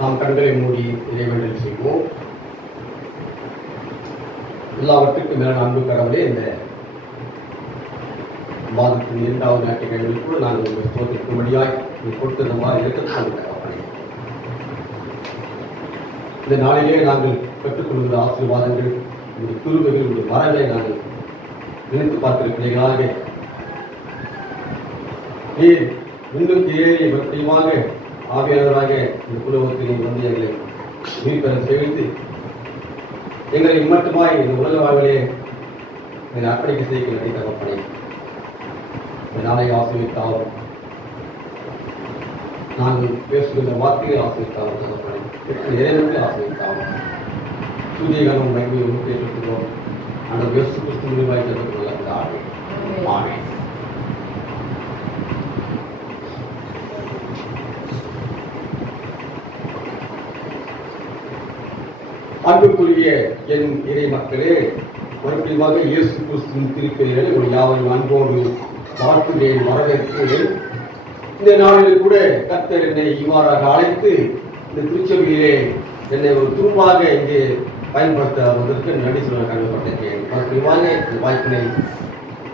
நாம் கண்களை மூடி இறைவேண்டல் செய்வோம். எல்லாவற்றுக்கும் மேலான அன்பு கடவுளே, இந்த மாதத்தின் 2வது ஞாயிற்றுக்கிழமையில் கூட நாங்கள் உங்கள் ஸ்தோத்திற்கும்படியாய் நீ கொடுத்தது மாதிரி இருக்கக்கூடிய இந்த நாளிலே நாங்கள் கற்றுக்கொள்கிற ஆசீர்வாதங்கள், இந்த குருவைகள், இந்த வரங்களை நாங்கள் நினைத்து பார்த்திருக்கிறீர்களாக நீர் இன்னும் ஏறி பக்தியமாக ஆவியாளராக இந்த குலவத்தில் வந்து எங்களை மீட்பெற செய்து எங்களை மட்டுமாய் இந்த உலக வாழ்விலே எங்களை அர்ப்பணிக்க செய்ய நடித்தவப்படை இந்த நாளை ஆசிரியத்தாலும் நாங்கள் பேசுகின்ற வார்த்தைகள் ஆசிரியத்தாலும் தகப்படை இறைவனுக்கு ஆசிரியத்தாலும் சூரியகாலம் மகிழ்ச்சியை முன்னேற்றுகிறோம். அந்த இயேசு கிறிஸ்து மூலமாய் ஜெபத்துள்ள ஆமென். அன்புக்குரிய என் இறை மக்களே, மறுபடியும் இயேசு கிறிஸ்துவின் திருப்பெயரில் உங்கள் யாவரையும் அன்போடு வாழ்த்துகிறேன், வரவேற்கிறேன். இந்த நாளில் கூட கர்த்தர் என்னை இவ்வாறாக அழைத்து இந்த திருச்சபையிலே என்னை ஒரு துரும்பாக இங்கே பயன்படுத்துவதற்கு நன்றி சொல்ல கடமைப்பட்டிருக்கேன். மறுபடியும் இந்த வாய்ப்பினை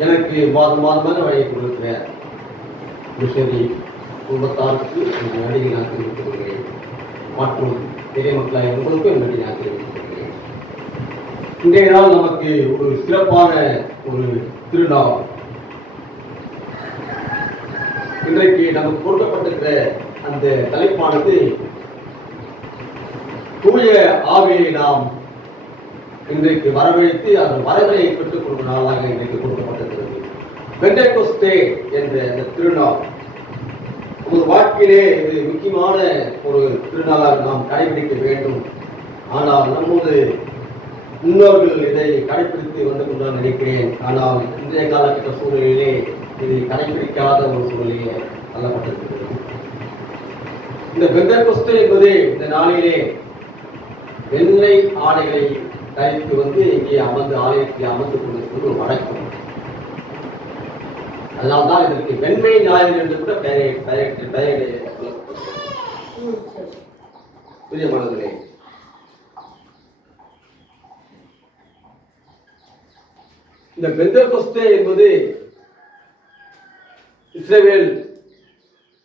எனக்கு மாதமாக வழங்கி கொடுக்கிற மிஷனரி குடும்பத்தாருக்கு நன்றியை நான் தெரிவித்துக் கொள்கிறேன். மற்றும் பெரிய மக்களாக உங்களுக்கும் நன்றி நான் தெரிவித்துக் கொள்கிறேன். இன்றைய நாள் நமக்கு ஒரு சிறப்பான ஒரு திருநாள். இன்றைக்கு நமக்கு கொடுக்கப்பட்டிருக்கிற அந்த தலைப்பானது தூய ஆவியை நாம் இன்றைக்கு வரவழைத்து அந்த வரவை பெற்றுக் கொள்ளும் நாளாக இன்றைக்கு கொடுக்கப்பட்டிருக்கிறது. பெந்தெகோஸ்தே என்ற அந்த திருநாள் ஒரு வாழ்க்கையிலே இது முக்கியமான ஒரு திருநாளாக நாம் கடைபிடிக்க வேண்டும். ஆனால் நமது முன்னோர்கள் இதை கடைபிடித்து வந்து கொண்டு நினைக்கிறேன். ஆனால் இன்றைய காலகட்ட சூழலிலே இதை கடைபிடிக்காத ஒரு சூழலிலே தள்ளப்பட்டிருக்கிறது. இந்த பெந்தெகோஸ்தே என்பது இந்த நாளிலே வெள்ளை ஆடைகளை தரித்து வந்து இங்கே அமர்ந்து ஆலயத்தில் அமர்ந்து கொண்டிருப்பது ஒரு வழக்கம். அதனால்தான் இதற்கு வெண்மை ஞாயிறு என்று கூட பிரியமானவர்களே, இந்த பெந்தெகோஸ்தே என்பது இஸ்ரவேல்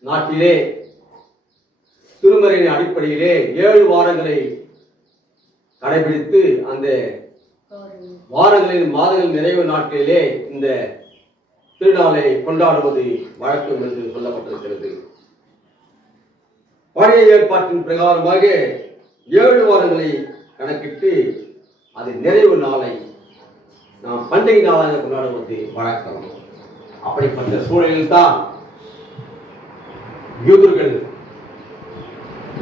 நாட்டிலே திருமறையின் அடிப்படையிலே 7 வாரங்களை கடைபிடித்து அந்த வாரங்களின் மாதங்கள் நிறைவு நாட்களிலே இந்த திருநாளை கொண்டாடுவது வழக்கம் என்று சொல்லப்பட்டிருக்கிறது. பழைய ஏற்பாட்டின் பிரகாரமாக 7 வாரங்களை கணக்கிட்டு அது நிறைவு நாளை நாம் பண்டிகை நாளாக கொண்டாடுவது வழக்கம். அப்படிப்பட்ட சூழலில் தான் யூதர்கள்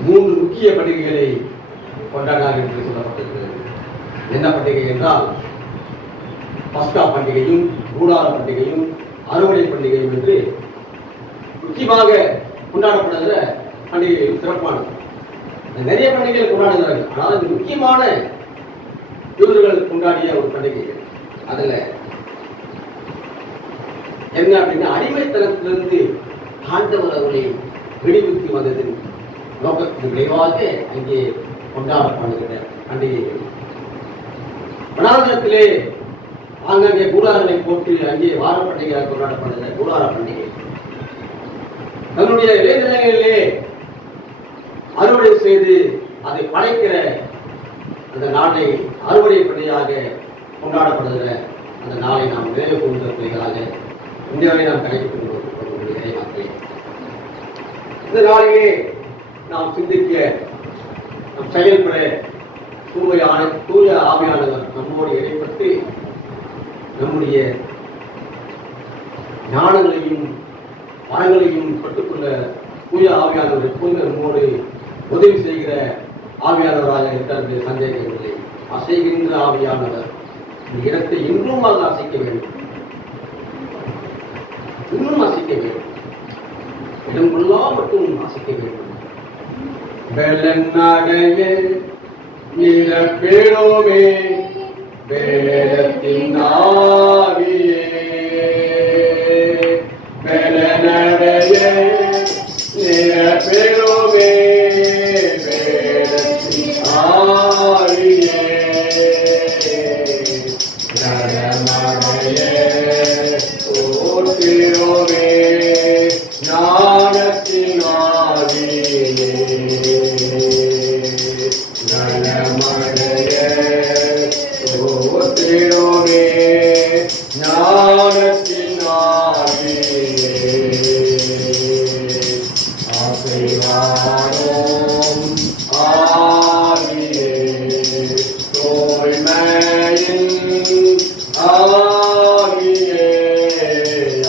3 முக்கிய பண்டிகைகளை கொண்டாடினார் என்று சொல்லப்பட்டிருக்கிறது. என்ன பண்டிகை என்றால் பஸ்கா பண்டிகையும், கூடார பண்டிகையும், அறுவடை பண்டிகையும் என்று முக்கியமாக கொண்டாடப்படுகிற பண்டிகைகள் சிறப்பானது. நிறைய பண்டிகைகள் கொண்டாடுகிறார்கள். ஆனால் இது முக்கியமான யூதர்கள் கொண்டாடிய ஒரு பண்டிகைகள். அதுல என்ன அப்படின்னா, அடிமைத்தனத்திலிருந்து ஆண்டவர் அவர்களை விடுவித்து வந்ததின் நோக்கத்தின் விளைவாக அங்கே கொண்டாடப்படுகிற பண்டிகைகள். வனாந்தரத்திலே ஆங்காங்கே கூடாரங்களை போட்டு அங்கே வார பண்டிகையாக கொண்டாடப்படுகிற கூடார பண்டிகை. தன்னுடைய இளைஞர்களிலே அறுவடை செய்து அதை படைக்கிற அந்த நாளை அறுவடை பண்டிகையாக கொண்டாடப்படுகிற அந்த நாளை நாம் நினைவு கூர்ந்த பிள்ளைகளாக இந்தியாவை நாம் கடைபிடித்து கொண்டிருக்கிற மக்களே, இந்த நாளையே நாம் சிந்திக்க, நாம் செயல்பட தூய ஆவியானவர் நம்மோடு இடைப்பட்டு நம்முடைய ஞானங்களையும் மரங்களையும் பெற்றுக்கொள்ள தூய ஆவியானவர் எப்போதும் நம்மோடு உதவி செய்கிற ஆவியானவராக இருக்கிறது சந்தேகமில்லை. அசைகின்ற ஆவியானவர் இந்த இடத்தை இன்னும் அசைக்க வேண்டும், இன்னும் அசைக்க வேண்டும், இடமெல்லாம் மட்டும் அசைக்க வேண்டும். வெள்ளநடைய நிலப்பேரோமே வேலத்தின் ஆவியே, வெள்ளநடைய நிலப்பேரோமே ஆவியே நலமடையே போற்றியோமே ஞானத்தின் ஆவியே நலமடையே போற்றியோமே ஞானத்தின் ஆவியே ஆசைவாரோம் ஆவியே தோய்மையின் ஆவியே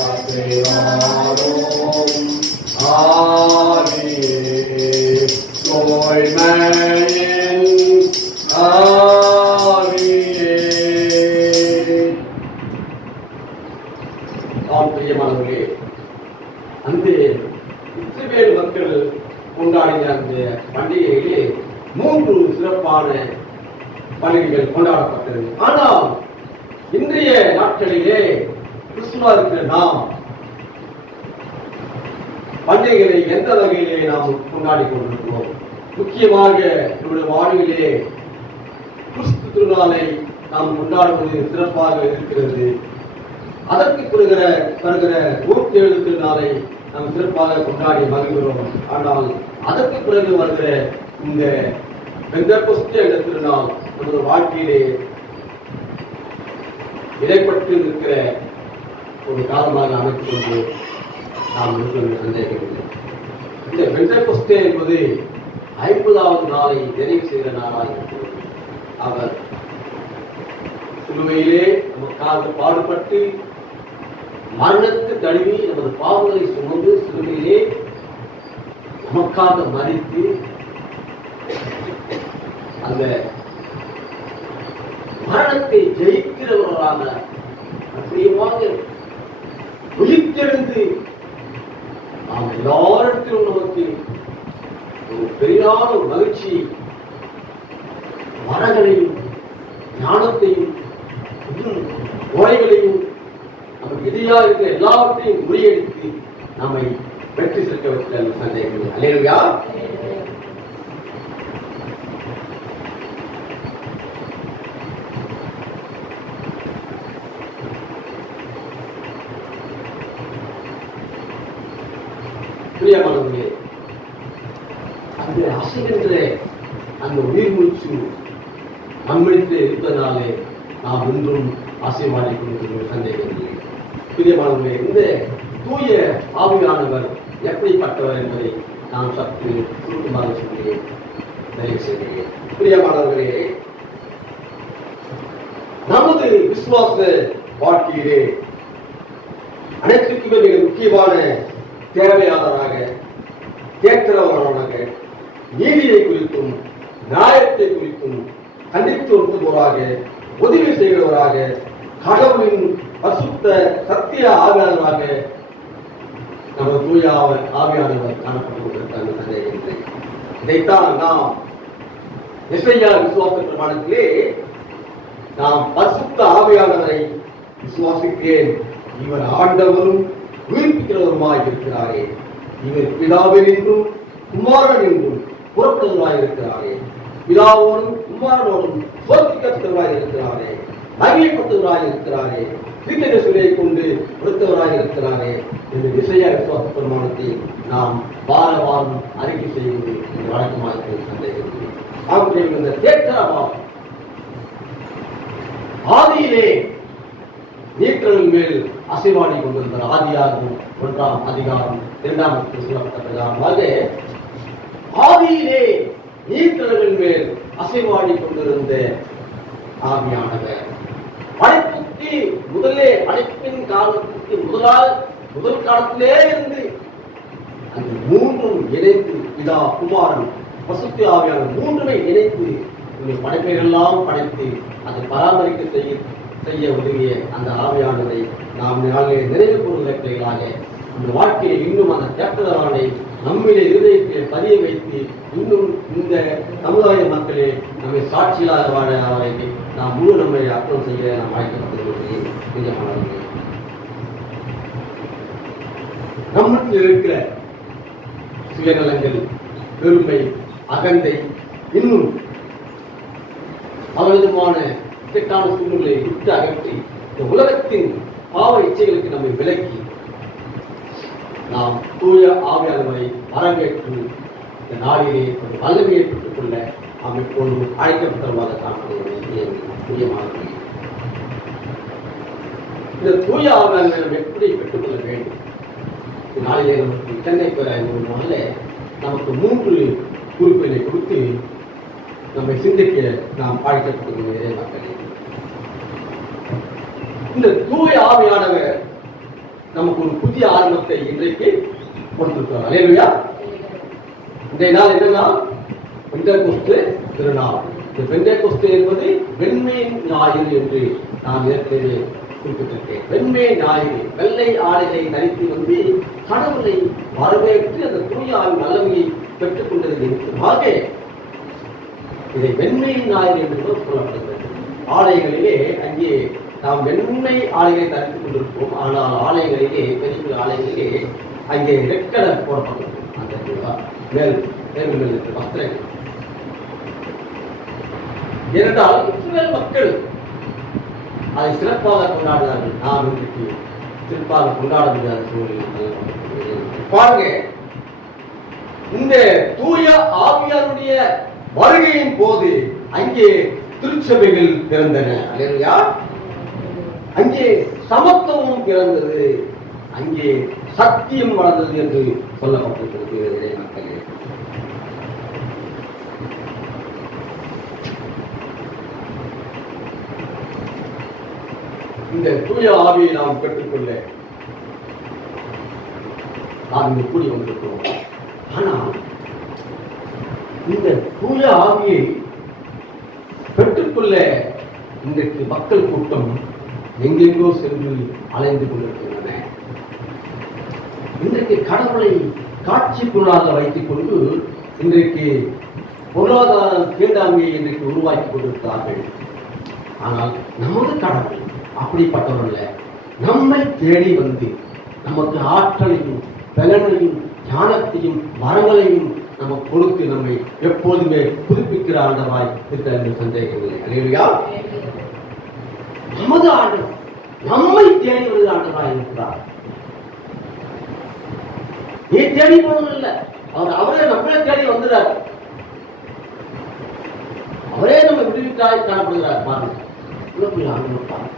ஆசைவாரோம் ஆவியே தோய்மையின் ஆவியே. ஆம் பிரியமானவர்களே, அந்த இஸ்ரவேல் மக்கள் கொண்டாடின அந்த பண்டிகையிலே 3 சிறப்பான பண்டிகைகள் கொண்டாடப்பட்டது. ஆனால் இன்றைய நாட்களிலே கிறிஸ்துவா இருக்கிற நாம் பண்டிகைகளை எந்த வகையிலே நாம் கொண்டாடி கொண்டிருக்கிறோம்? முக்கியமாக நம்முடைய வாழ்விலே கிறிஸ்து திருநாளை நாம் கொண்டாடுவது சிறப்பாக இருக்கிறது. அதற்கு வருகிற ஊர்த்தெழு திருநாளை நாம் சிறப்பாக கொண்டாடி மகிழ்கிறோம். ஆனால் அதற்கு பிறகு வருகிற இந்த பெந்தெகோஸ்தே என்ற திருநாள் நமது வாழ்க்கையிலே இடைப்பட்டு இருக்கிற ஒரு காலமாக அமைத்துக் கொண்டு நாம் இருக்கிற சந்தேகமில்லை. இந்த பெந்தெகோஸ்தே என்பது 50வது நாளை நிறைவு செய்கிற நாளாக இருக்கிறது. அவர் சிலுவையிலே நமக்காக பாடுபட்டு மரணத்தை தழுவி நமது பாவங்களை சுமந்து சிலுவையிலே நமக்காக மரித்து அந்த மரணத்தை ஜெயிக்கிறவர்களாக அப்படியமாக உயிர்த்தெழுந்து நாம் எல்லாரிடத்திலும் நமக்கு ஒரு பெரியான மகிழ்ச்சி, மரங்களையும் ஞானத்தையும் நோய்களையும் நமக்கு எதிராக இருக்கிற எல்லாவற்றையும் முறியடித்து நம்மை வெற்றி செலுத்த வைத்த சந்தேகம். அல்லேலூயா. பிரியமானவர்களே, அந்த அசைகின்ற அந்த உயிர் மூச்சு நம்மிடத்தில் இருப்பதனாலே நாம் இன்றும் ஆசீர்வாதி கொண்டிருக்கிற சந்தேகம் இல்லை. பிரியமானவர்களே, இந்த தூய ஆவியானவர் எப்படிப்பட்டவர் என்பதை நான் சற்று சுருக்கமாக சொல்லி நிறைவு செய்கிறேன். பிரியமானவர்களே, நமது விசுவாச வாழ்க்கையிலே அனைத்துக்குமே மிக முக்கியமான தேவையாளராக, கேட்கிறவராக, நீதியை குறித்தும் நியாயத்தை குறித்தும் கண்டித்து வருவதோராக, உதவி செய்கிறவராக, கடவுளின் பசுத்த சத்திய ஆவியாளராக நமது தூய ஆவியானவர் காணப்பட்டு கொண்டிருக்கிறார். இதைத்தான் நாம் எசையா விசுவாச பிரமாணத்திலே நாம் பசுத்த ஆவியானவரை விசுவாசிக்கிறேன், இவர் ஆண்டவரும் உயிர்ப்பிக்கிறவருமாய் இருக்கிறாரே, இவர் பிதாவில் என்றும் குமாரன் என்றும் புறப்படுவராய் இருக்கிறாரே, பிதாவோடும் குமாரனோடும் சோதிக்கத்தவராய் இருக்கிறாரே, மகிமைப்பட்டவராய் இருக்கிறாரே, தீர்க்கதரிசிகளை கொண்டு கொடுத்தவராய் இருக்கிறாரே என்று எசையா விசுவாச பிரமாணத்தை நாம் வாரம் அறிக்கை செய்வது வழக்கமாக சந்தேகம். இந்த தேற்றபாவம் ஆதியிலே நீற்றலின் மேல் அசைவாடி கொண்டிருந்த ஆதியாகும் 1ஆம் அதிகாரம் 2ஆம் சொல்லப்பட்டதாக ஆதியிலே நீற்றலின் மேல் அசைவாடி கொண்டிருந்த ஆவியானவர் படைப்புக்கு முதலே, படைப்பின் காலத்துக்கு முதல் காலத்திலே இருந்து அந்த 3ம் இணைத்து பிதா குமாரன் பசுத்த ஆவியானவர் 3மே இணைத்து படைப்பையெல்லாம் படைத்து அதை பராமரிக்க செய்ய உதவிய அந்த ஆவியானவரை நாம் நிறைவு பொருளாக அந்த வாழ்க்கையை இன்னும் அந்த கேட்டதலானை நம்முடைய இருதயத்தை பதிய வைத்து இன்னும் இந்த சமுதாய மக்களே நம்மை சாட்சியில்லாத வாழ அவரை நாம் முழு நம்மை அர்ப்பணம் செய்ய நாம் அழைக்கப்பட்டிருக்கிறேன். நம்மிடத்தில் இருக்கிற சுயநலங்கள், பெருமை, அகந்தை இன்னும் பலவிதமான இக்கட்டான சூழ்நிலையை விட்டு அகற்றி இந்த உலகத்தின் பாவ இச்சைகளுக்கு நம்மை விலக்கி நாம் தூய ஆவியானவரை வரவேற்று இந்த நாளிலே ஒரு வல்லமையை பெற்றுக் கொள்ள நாம் இப்பொழுது அழைக்கப்பட்டதாக காணப்படுகிறது. இந்த தூய ஆவியானவரை நாம் எப்படி பெற்றுக்கொள்ள வேண்டும்? இந்த நாளிலே நமக்கு சென்னை நாளில் நமக்கு 3 குறிப்புகளை கொடுத்து நம்மை சிந்திக்க நாம் அழைக்கப்பட்டுள்ளதே மக்களே. இந்த தூய ஆவியானவர் நமக்கு ஒரு புதிய ஆரம்பத்தை இன்றைக்கு கொடுத்திருக்கிறார். அல்லேலூயா. இன்றைய நாள் என்னன்னா பெந்தேகோஸ்தே திருநாள். இந்த பெந்தேகோஸ்தே என்பது வெண்மை ஞாயிறு என்று நான் ஏற்கனவே குறிப்பிட்டிருக்கேன். வெண்மை ஞாயிறு, வெள்ளை ஆடைகளை தரித்து வந்து கடவுளை வரவேற்று அந்த தூய ஆவின் வல்லமையை பெற்றுக் கொண்டது நிமித்தமாக இதை வெண்மை ஞாயிறு என்று சொல்லப்படுகிறது. ஆலயங்களிலே அங்கே நாம் வெண்மை ஆலைகளை தரித்துக் கொண்டிருப்போம். ஆனால் ஆலயங்களிலே, பெரிய ஆலயங்களிலே அங்கே ரெட் கலர் போடப்பட்டது. அந்த மேல் வஸ்திரங்கள். ஏனென்றால் இஸ்ரவேல் மக்கள் அதை சிறப்பாக கொண்டாடுகிறார்கள். நாம் இன்றைக்கு சிறப்பாக கொண்டாட முடியாத சூழ்நிலை பாருங்க. இந்த தூய ஆவியாருடைய வருகையின் போது அங்கே திருச்சபைகள் பிறந்தன. அல்லேலூயா. அங்கே சமத்துவம் பிறந்தது, அங்கே சத்தியம் வளர்ந்தது என்று சொல்லப்பட்டிருக்கிறது. மக்களே, இந்த தூய ஆவியை நாம் பெற்றுக்கொள்ள நாம் இங்கு கூடி வந்திருக்கிறோம். ஆனால் இந்த தூய ஆவியை பெற்றுக்கொள்ள இன்றைக்கு மக்கள் கூட்டம் எங்கெங்கோ சென்று அலைந்து கொண்டிருக்கின்றன. இன்றைக்கு கடவுளை காட்சி பொருளாக வைத்துக் கொண்டு இன்றைக்கு பொருளாதார தீண்டாமையை இன்றைக்கு உருவாக்கி கொண்டிருக்கிறார்கள். ஆனால் நமது கடவுள் அப்படிப்பட்டவர்கள நம்மை தேடி வந்து நமக்கு ஆற்றலையும் பலனையும் ஞானத்தையும் வரங்களையும் நமக்கு கொடுத்து நம்மை எப்போதுமே புதுப்பிக்கிற ஆண்டவாய் இருக்கிற என்று சந்தேகம் இல்லை. அல்லேலூயா. நமது ஆண்டவர் நம்மை தேடி வருகிற ஆண்டவராய் இருக்கிறார். நீ தேடி போனது இல்லை, அவரே நம்மளே தேடி வந்துறார். அவரே நம்ம விடுவிக்காய் காணப்படுகிறார். பாருங்க, ஆண்டவர்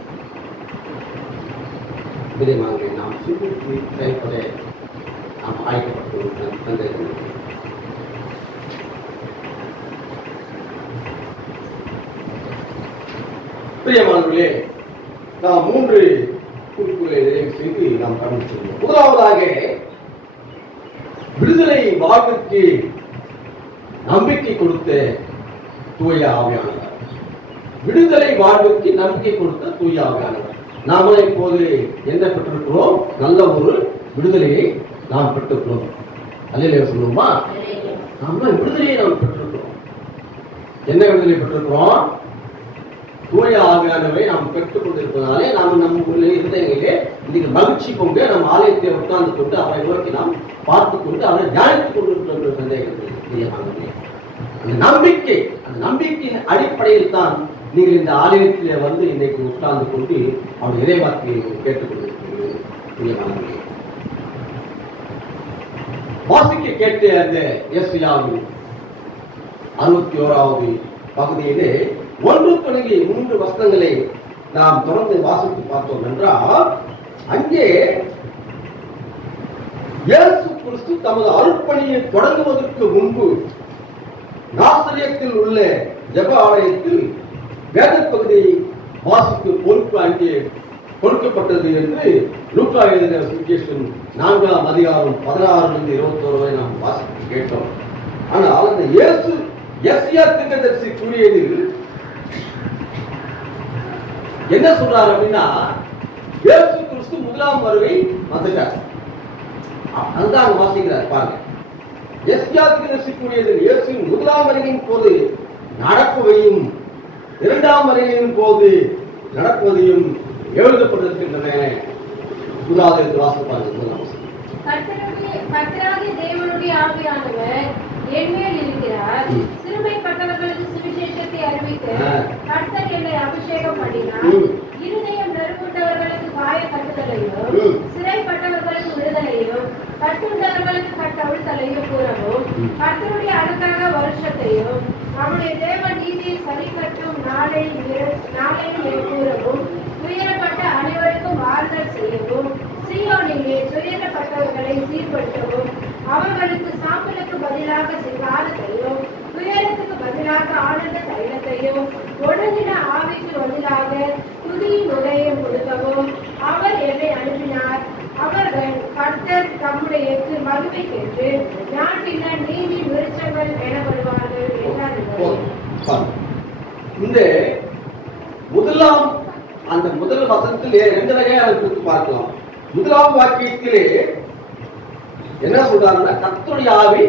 விதமாக நாம் சிந்தித்து செயல்பட நாம் அழைக்கப்பட்டுள்ளோம். சந்தேகம். பிரியமானவர்களே, நாம் 3 குறிப்புகளை நிறைவு செய்து நாம் கடந்து செல்வோம். முதலாவதாக விடுதலை வாழ்வுக்கு நம்பிக்கை கொடுத்த தூய ஆவியானவர். விடுதலை வாழ்வுக்கு நம்பிக்கை கொடுத்த தூய ஆவியானவர். நாம இப்போது என்ன பெற்றிருக்கிறோம்? நல்ல ஒரு விடுதலையை நாம் பெற்றுக்கிறோம். அல்லேலூயா சொல்லுவோமா? நாம விடுதலையை நாம் பெற்றிருக்கிறோம். என்ன விடுதலை பெற்றிருக்கிறோம்? தூய ஆவியானவரை நாம் பெற்றுக் கொண்டிருப்பதாலே நாம் நம்முடைய இருதயங்களிலே இன்னைக்கு மகிழ்ச்சி கொண்டு நம் ஆலயத்தை உட்கார்ந்து கொண்டு அவரை நோக்கி நாம் பார்த்து கொண்டு அவரை தியானித்துக் கொண்டிருக்கிறோம் என்ற சந்தேகத்தை. அந்த நம்பிக்கையின் அடிப்படையில் தான் நீங்கள் இந்த ஆலயத்திலே வந்து இன்னைக்கு உட்கார்ந்து கொண்டு அவருடைய இறைவார்த்தையை கேட்டுக் கொண்டிருக்கிறீர்கள். வாசிக்க கேட்ட அந்த எஸ்ஐயாவின் 61வது பகுதியிலே 1 தொடங்கி 3 வசனங்களை நாம் தொடர்ந்து வாசித்து பார்த்தோம் என்றால், அங்கே இயேசு கிறிஸ்து தமது அருட்பணியை தொடங்குவதற்கு முன்பு நாசரேத்தில் உள்ள ஜெப ஆலயத்தில் வேத பகுதியை வாசிக்கும் பொறுப்பு அங்கே கொடுக்கப்பட்டது என்று லூக்கா எழுதின சுவிசேஷம் 4ஆம் அதிகாரம் 16 21 வரை நாம் வாசித்து கேட்டோம். ஆனால் அந்த இயேசு எஸ்ஐயா தீர்க்கதரிசி கூறியதில் என்ன சொல்றாரு அப்படின்னா, இயேசு கிறிஸ்து முதலாம் வருகை வந்துட்டார். அதுதான் வாசிக்கிறார். பாருங்க, எஸ்ஐயா தீர்க்கதரிசி கூறியதில் இயேசுவின் முதலாம் வருகையின் போது நடப்பவையும் 2ஆம் வருகையின் போது நடப்பதையும் எழுதப்பட்டிருக்கின்றன. முதலாவது வாசிப்பாங்க. கர்த்தராகிய தேவனுடைய ஆவியானவர் என்மேல் இருக்கிறார். சிறுமைப்பட்டவர்களுக்கு சுவிசேஷத்தை அறிவிக்க இல்லாதபடினால் இருதயம் நெருக்குண்டவர்களுக்கு காய கட்டுதலையும் சிறைப்பட்டவர்களுக்கு விடுதலையும் கட்டுண்டவர்களுக்கு கட்டவிழ்த்தலையும் கூறவும் கர்த்தருடைய அடுக்காக வருஷத்தையும் நம்முடைய தேவ நீதியை சரி கட்டும் நாளையும் கூறவும் துயரப்பட்ட அனைவருக்கும் ஆறுதல் செய்யவும் சீயோனிலே துயரப்பட்டவர்களை சீர்படுத்தவும் அவர்களுக்கு சாம்பலுக்கு பதிலாக சிங்காரத்தையும் துயரத்துக்கு பதிலாக ஆனந்த தைலத்தையும் ஒழுங்கின ஆவிக்கு பதிலாக துதியின் உடையும் கொடுக்கவும் அவர் என்னை அனுப்பினார். அவர்கள் கர்த்தர் தம்முடைய மகிமை கேட்டு நாட்டினர் நீதி விருட்சங்கள் எனப்படுவார்கள் என்றார். இந்த முதலாம் அந்த முதல் வசனத்திலே 2 வகையாக பிரித்து பார்க்கலாம். முதலாம் வாக்கியத்திலே என்ன சொல்றாருன்னா, கர்த்தருடைய ஆவி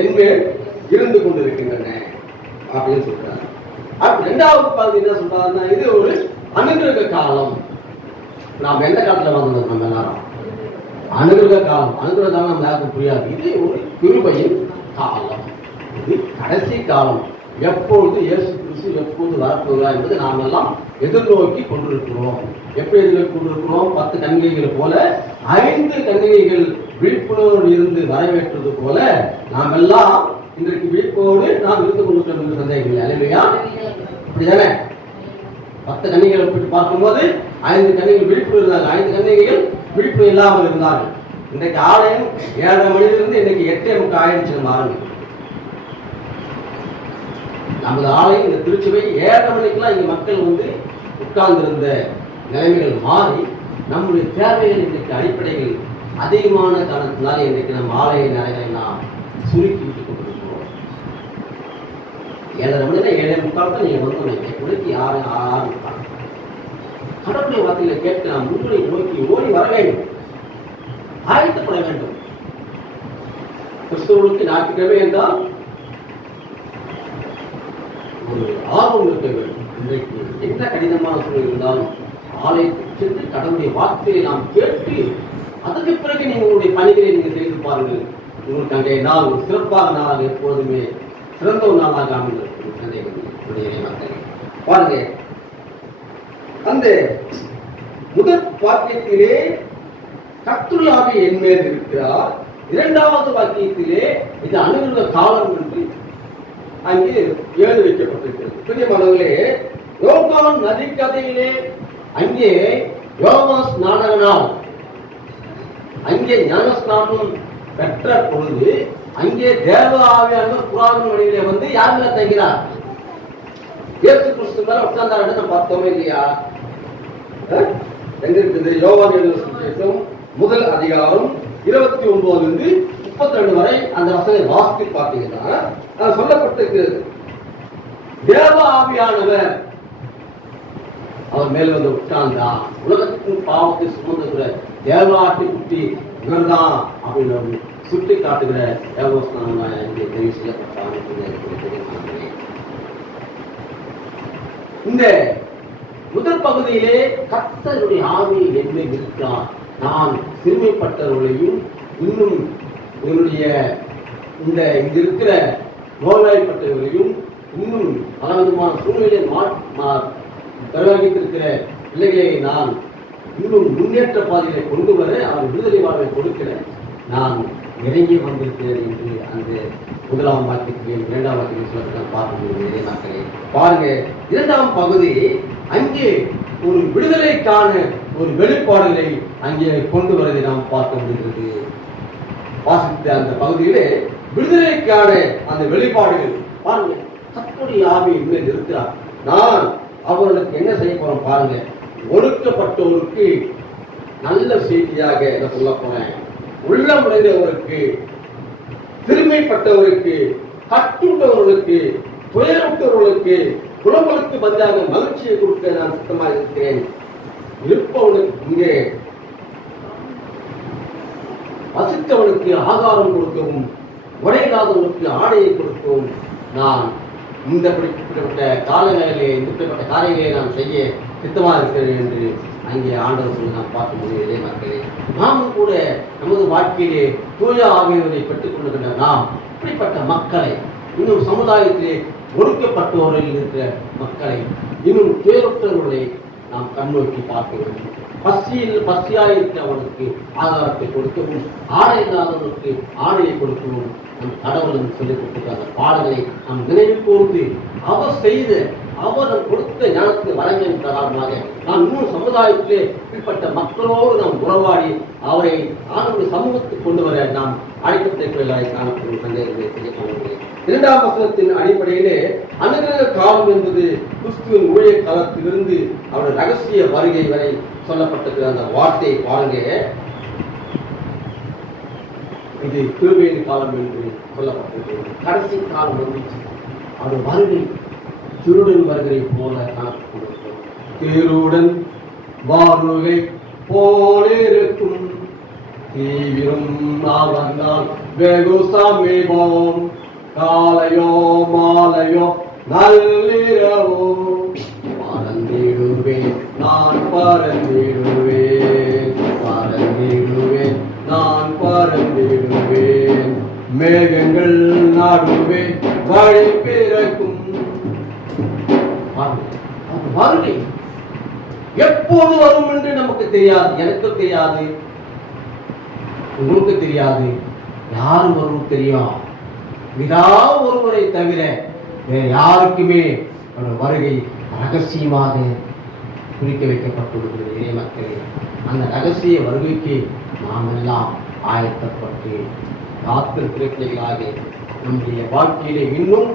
என்மேல் இருந்து கொண்டிருக்கின்றன அப்படின்னு சொல்றாரு. இரண்டாவது பகுதி என்ன சொல்றாருன்னா, இது ஒரு அனுகிரக காலம். நாம் எந்த காலத்துல வந்தோம்? நம்ம எல்லாரும் அனுகிரக காலம். அனுகிரக காலம் நம்ம யாருக்கும் புரியாது. இது ஒரு கிருபையின் காலம். இது கடைசி காலம். எப்பொழுது இயேசு கிறிஸ்து எப்போது வரப்போகிறார் என்பதை நாம் எல்லாம் எதிர்நோக்கி கொண்டிருக்கிறோம். எப்படி எதிர்நோக்கி கொண்டிருக்கிறோம்? 10 கன்னிகைகள் போல 5 கன்னிகைகள் விழிப்புணர்வு இருந்து வரவேற்றது போல நாம் எல்லாம் இன்றைக்கு விழிப்போடு நாம் இருந்து கொண்டிருக்கிறோம் என்று சந்தேகம் இல்லை. அல்லேலூயா. அப்படிதானே? 10 கன்னிகைகளை ஒப்பிட்டு பார்க்கும்போது 5 கன்னிகைகள் விழிப்புணர்வு இருந்தாங்க, 5 கன்னிகைகள் விழிப்புணர்வு இல்லாமல் இருந்தார்கள். இன்றைக்கு ஆலயம் 7:30 மணிலிருந்து இன்னைக்கு 8:45 ஆயிடுச்சு. நம்ம ஆரம்பிக்கும் நமது ஆலயம் இந்த திருச்சபை 7:30 மணிக்கெல்லாம் இங்க மக்கள் வந்து உட்கார்ந்திருந்த நிலைமைகள் மாறி நம்முடைய தேவைகள் இன்றைக்கு அடிப்படைகள் அதிகமான காரணத்தினால இன்றைக்கு நம்ம ஆலய நிலைகளை நாம் சுருக்கி விட்டுக் கொண்டிருக்கிறோம். 7:30 மணினா 7:45 நீங்க வந்து உனக்கு 6:30 கடவுளுடைய வார்த்தைகளை கேட்க நாம் முன்னுரை நோக்கி ஓடி வர வேண்டும், ஆயத்தப்பட வேண்டும். கிறிஸ்தவர்களுக்கு ஞாயிற்றுக்கிழமை என்றால் ஒரு ஆர்வம் இருக்க வேண்டும். இன்றைக்கு என்ன கடினமான சூழல் இருந்தாலும் ஆலயத்துக்கு சென்று கடவுளுடைய வார்த்தையை நாம் கேட்டு அதற்கு பிறகு நீங்கள் உங்களுடைய பணிகளை நீங்கள் செய்து பாருங்கள். உங்களுக்கு அங்கே நாள் ஒரு சிறப்பான நாளாக எப்போதுமே சிறந்த ஒரு நாளாக அமைந்திருக்கும். பாருங்க, அந்த முதல் வாக்கியத்திலே கர்த்தருடைய ஆவி என்மேல் இருக்கிறார். 2வது வாக்கியத்திலே இது அனுகிரக காலம் என்று அங்கே எழுதி வைக்கப்பட்டிருக்கிறது. பிரியமானவர்களே, யோர்தான் நதிக்கரையிலே அங்கே யோவான் ஸ்நானகனால் அங்கே ஞானஸ்நானம் பெற்ற பொழுது அங்கே தேவ ஆவியானவர் புறாவின் வழியிலே வந்து யார் மேல தங்கிறார்? இயேசு கிறிஸ்து மேல உட்கார்ந்தார். நம்ம பார்த்தோமே இல்லையா? எங்க இருக்குது? யோவான் எழுதின சுவிசேஷம் 1 அதிகாரம் 29 32 வரை அந்த வசனத்தை வாசித்து பார்த்தீங்கன்னா அது சொல்லப்பட்டிருக்கிறது. தேவ ஆவியானவர் அவர் மேல வந்து உட்கார்ந்தா உலகத்துக்கு பாவத்தை சுமந்துகிற தேவநாட்டு குட்டி இவர்தான் அப்படின்னு சுட்டி காட்டுகிற தேவஸ்தானம் இங்கே தெரிவு செய்யப்பட்டாங்க. இந்த முதல் பகுதியிலே கர்த்தருடைய ஆவி என்மேல் இருக்கிறார். நான் சிறுமைப்பட்டவர்களையும் இன்னும் என்னுடைய இந்த இங்க இருக்கிற நோய்வாய்ப்பட்டவர்களையும் இன்னும் பலவிதமான சூழ்நிலையை பிரயோகித்திருக்கிற பிள்ளைகளை நான் இன்னும் முன்னேற்ற பாதையை கொண்டு வர அவர் விடுதலை வாழ்வை கொடுக்கிற நான் இறங்கி வந்திருக்கிறேன் என்று அந்த 1ஆம் வாக்கியத்திலே 2ஆம் வாக்கியம் சொல்லப்பட்ட பார்க்க முடியும். மக்களே பாருங்க, 2ஆம் பகுதி அங்கே ஒரு விடுதலைக்கான ஒரு வெளிப்பாடுகளை அங்கே கொண்டு வருவதை நாம் பார்க்க முடிகிறது. வாசித்த அந்த பகுதியிலே விடுதலைக்கான அந்த வெளிப்பாடுகள் பாருங்க. கர்த்தருடைய ஆவி இன்மேல் இருக்கிறார். நான் அவர்களுக்கு என்ன செய்ய போறோம் பாருங்க. ஒடுக்கப்பட்டவருக்கு நல்ல செய்தியாக என்ன சொல்ல போறேன். உள்ளமுடைந்தவருக்கு, சிறுமைப்பட்டவருக்கு, கட்டுண்டவர்களுக்கு, துயரப்பட்டவர்களுக்கு, குழம்புகளுக்கு பதிலாக மகிழ்ச்சியை கொடுக்க நான் சுத்தமாக இருக்கிறேன். இருப்பவனுக்கு இங்கே வசித்தவனுக்கு ஆகாரம் கொடுக்கவும், உடையில்லாதவனுக்கு ஆடையை கொடுக்கவும் நான் இந்த குறிப்பிட்ட காலங்களிலே குறிப்பிட்ட காரியங்களை நான் செய்ய சித்தமாக இருக்கிறேன் என்று அங்கே ஆண்டவர் சொல்லி நாம் பார்க்க முடியவில்லை. மக்களே, நாமும் கூட நமது வாழ்க்கையிலே தூய ஆவியவரை பெற்றுக் கொள்ளுகின்ற நாம் இப்படிப்பட்ட மக்களை, இன்னும் சமுதாயத்திலே ஒடுக்கப்பட்டவர்கள் இருக்கிற மக்களை, இன்னும் துயரற்றவர்களை, நாம் கண்ணோக்கி பார்க்க வேண்டும். பசியாயிருக்கிறவனுக்கு ஆதாரத்தை கொடுக்கவும், ஆடை இல்லாதவனுக்கு ஆடையை கொடுக்கவும் நம் கடவுளும் சொல்லிக் கொடுத்த அந்த பாடலை நாம் நினைவு கூர்ந்து அவர் கொடுத்த ஞானத்தை வழங்கின் காரணமாக நாம் இன்னும் சமுதாயத்திலே இப்படிப்பட்ட மக்களோடு நாம் உறவாடி அவரை ஆண்டவருடைய சமூகத்துக்கு கொண்டு வர நாம் அழைக்கப்பட்டவர்களாய் காணப்படும் சந்தேகங்களை செய்யப்படுகிறேன். 2ஆம் வசனத்தின் அடிப்படையிலே அனுகிரக காலம் என்பது கிறிஸ்துவின் ஊழிய காலத்திலிருந்து அவருடைய ரகசிய வருகை வரை சொல்லப்பட்டிருக்கிற அந்த வார்த்தையை பாருங்க. இது கிருபையின் காலம் என்று சொல்லப்பட்டிருக்கிறது. கடைசி காலம் வந்துச்சு. அவர் வருகை திருடன் வருகை போல காணப்பட்டிருக்கிறோம். திருடன் வருகை போலிருக்கும், தீவிரம் வந்தால் வெகு சமீபம், காலையோ மாலையோ நள்ளிரவோ பறந்திடுவேன் நான் பறந்திடுவேன், பறந்திடுவேன் நான் பறந்திடுவேன், மேகங்கள் நடுவே வழி பிறக்கும். வருகை எப்போது வரும் என்று நமக்கு தெரியாது, எனக்கு தெரியாது, உங்களுக்கு தெரியாது, யாரு வரும் தெரியும், ஏதாவது ஒருவரை தவிர வேற யாருக்குமே வருகை ரகசியமாக குறிக்க வைக்கப்பட்டுள்ளது. இறை மக்களே, அந்த ரகசிய வருகைக்கு நாம் எல்லாம் ஆயத்தப்பட்டு காத்திருக்கிற பிள்ளைகளாக நம்முடைய வாழ்க்கையிலே இன்னும்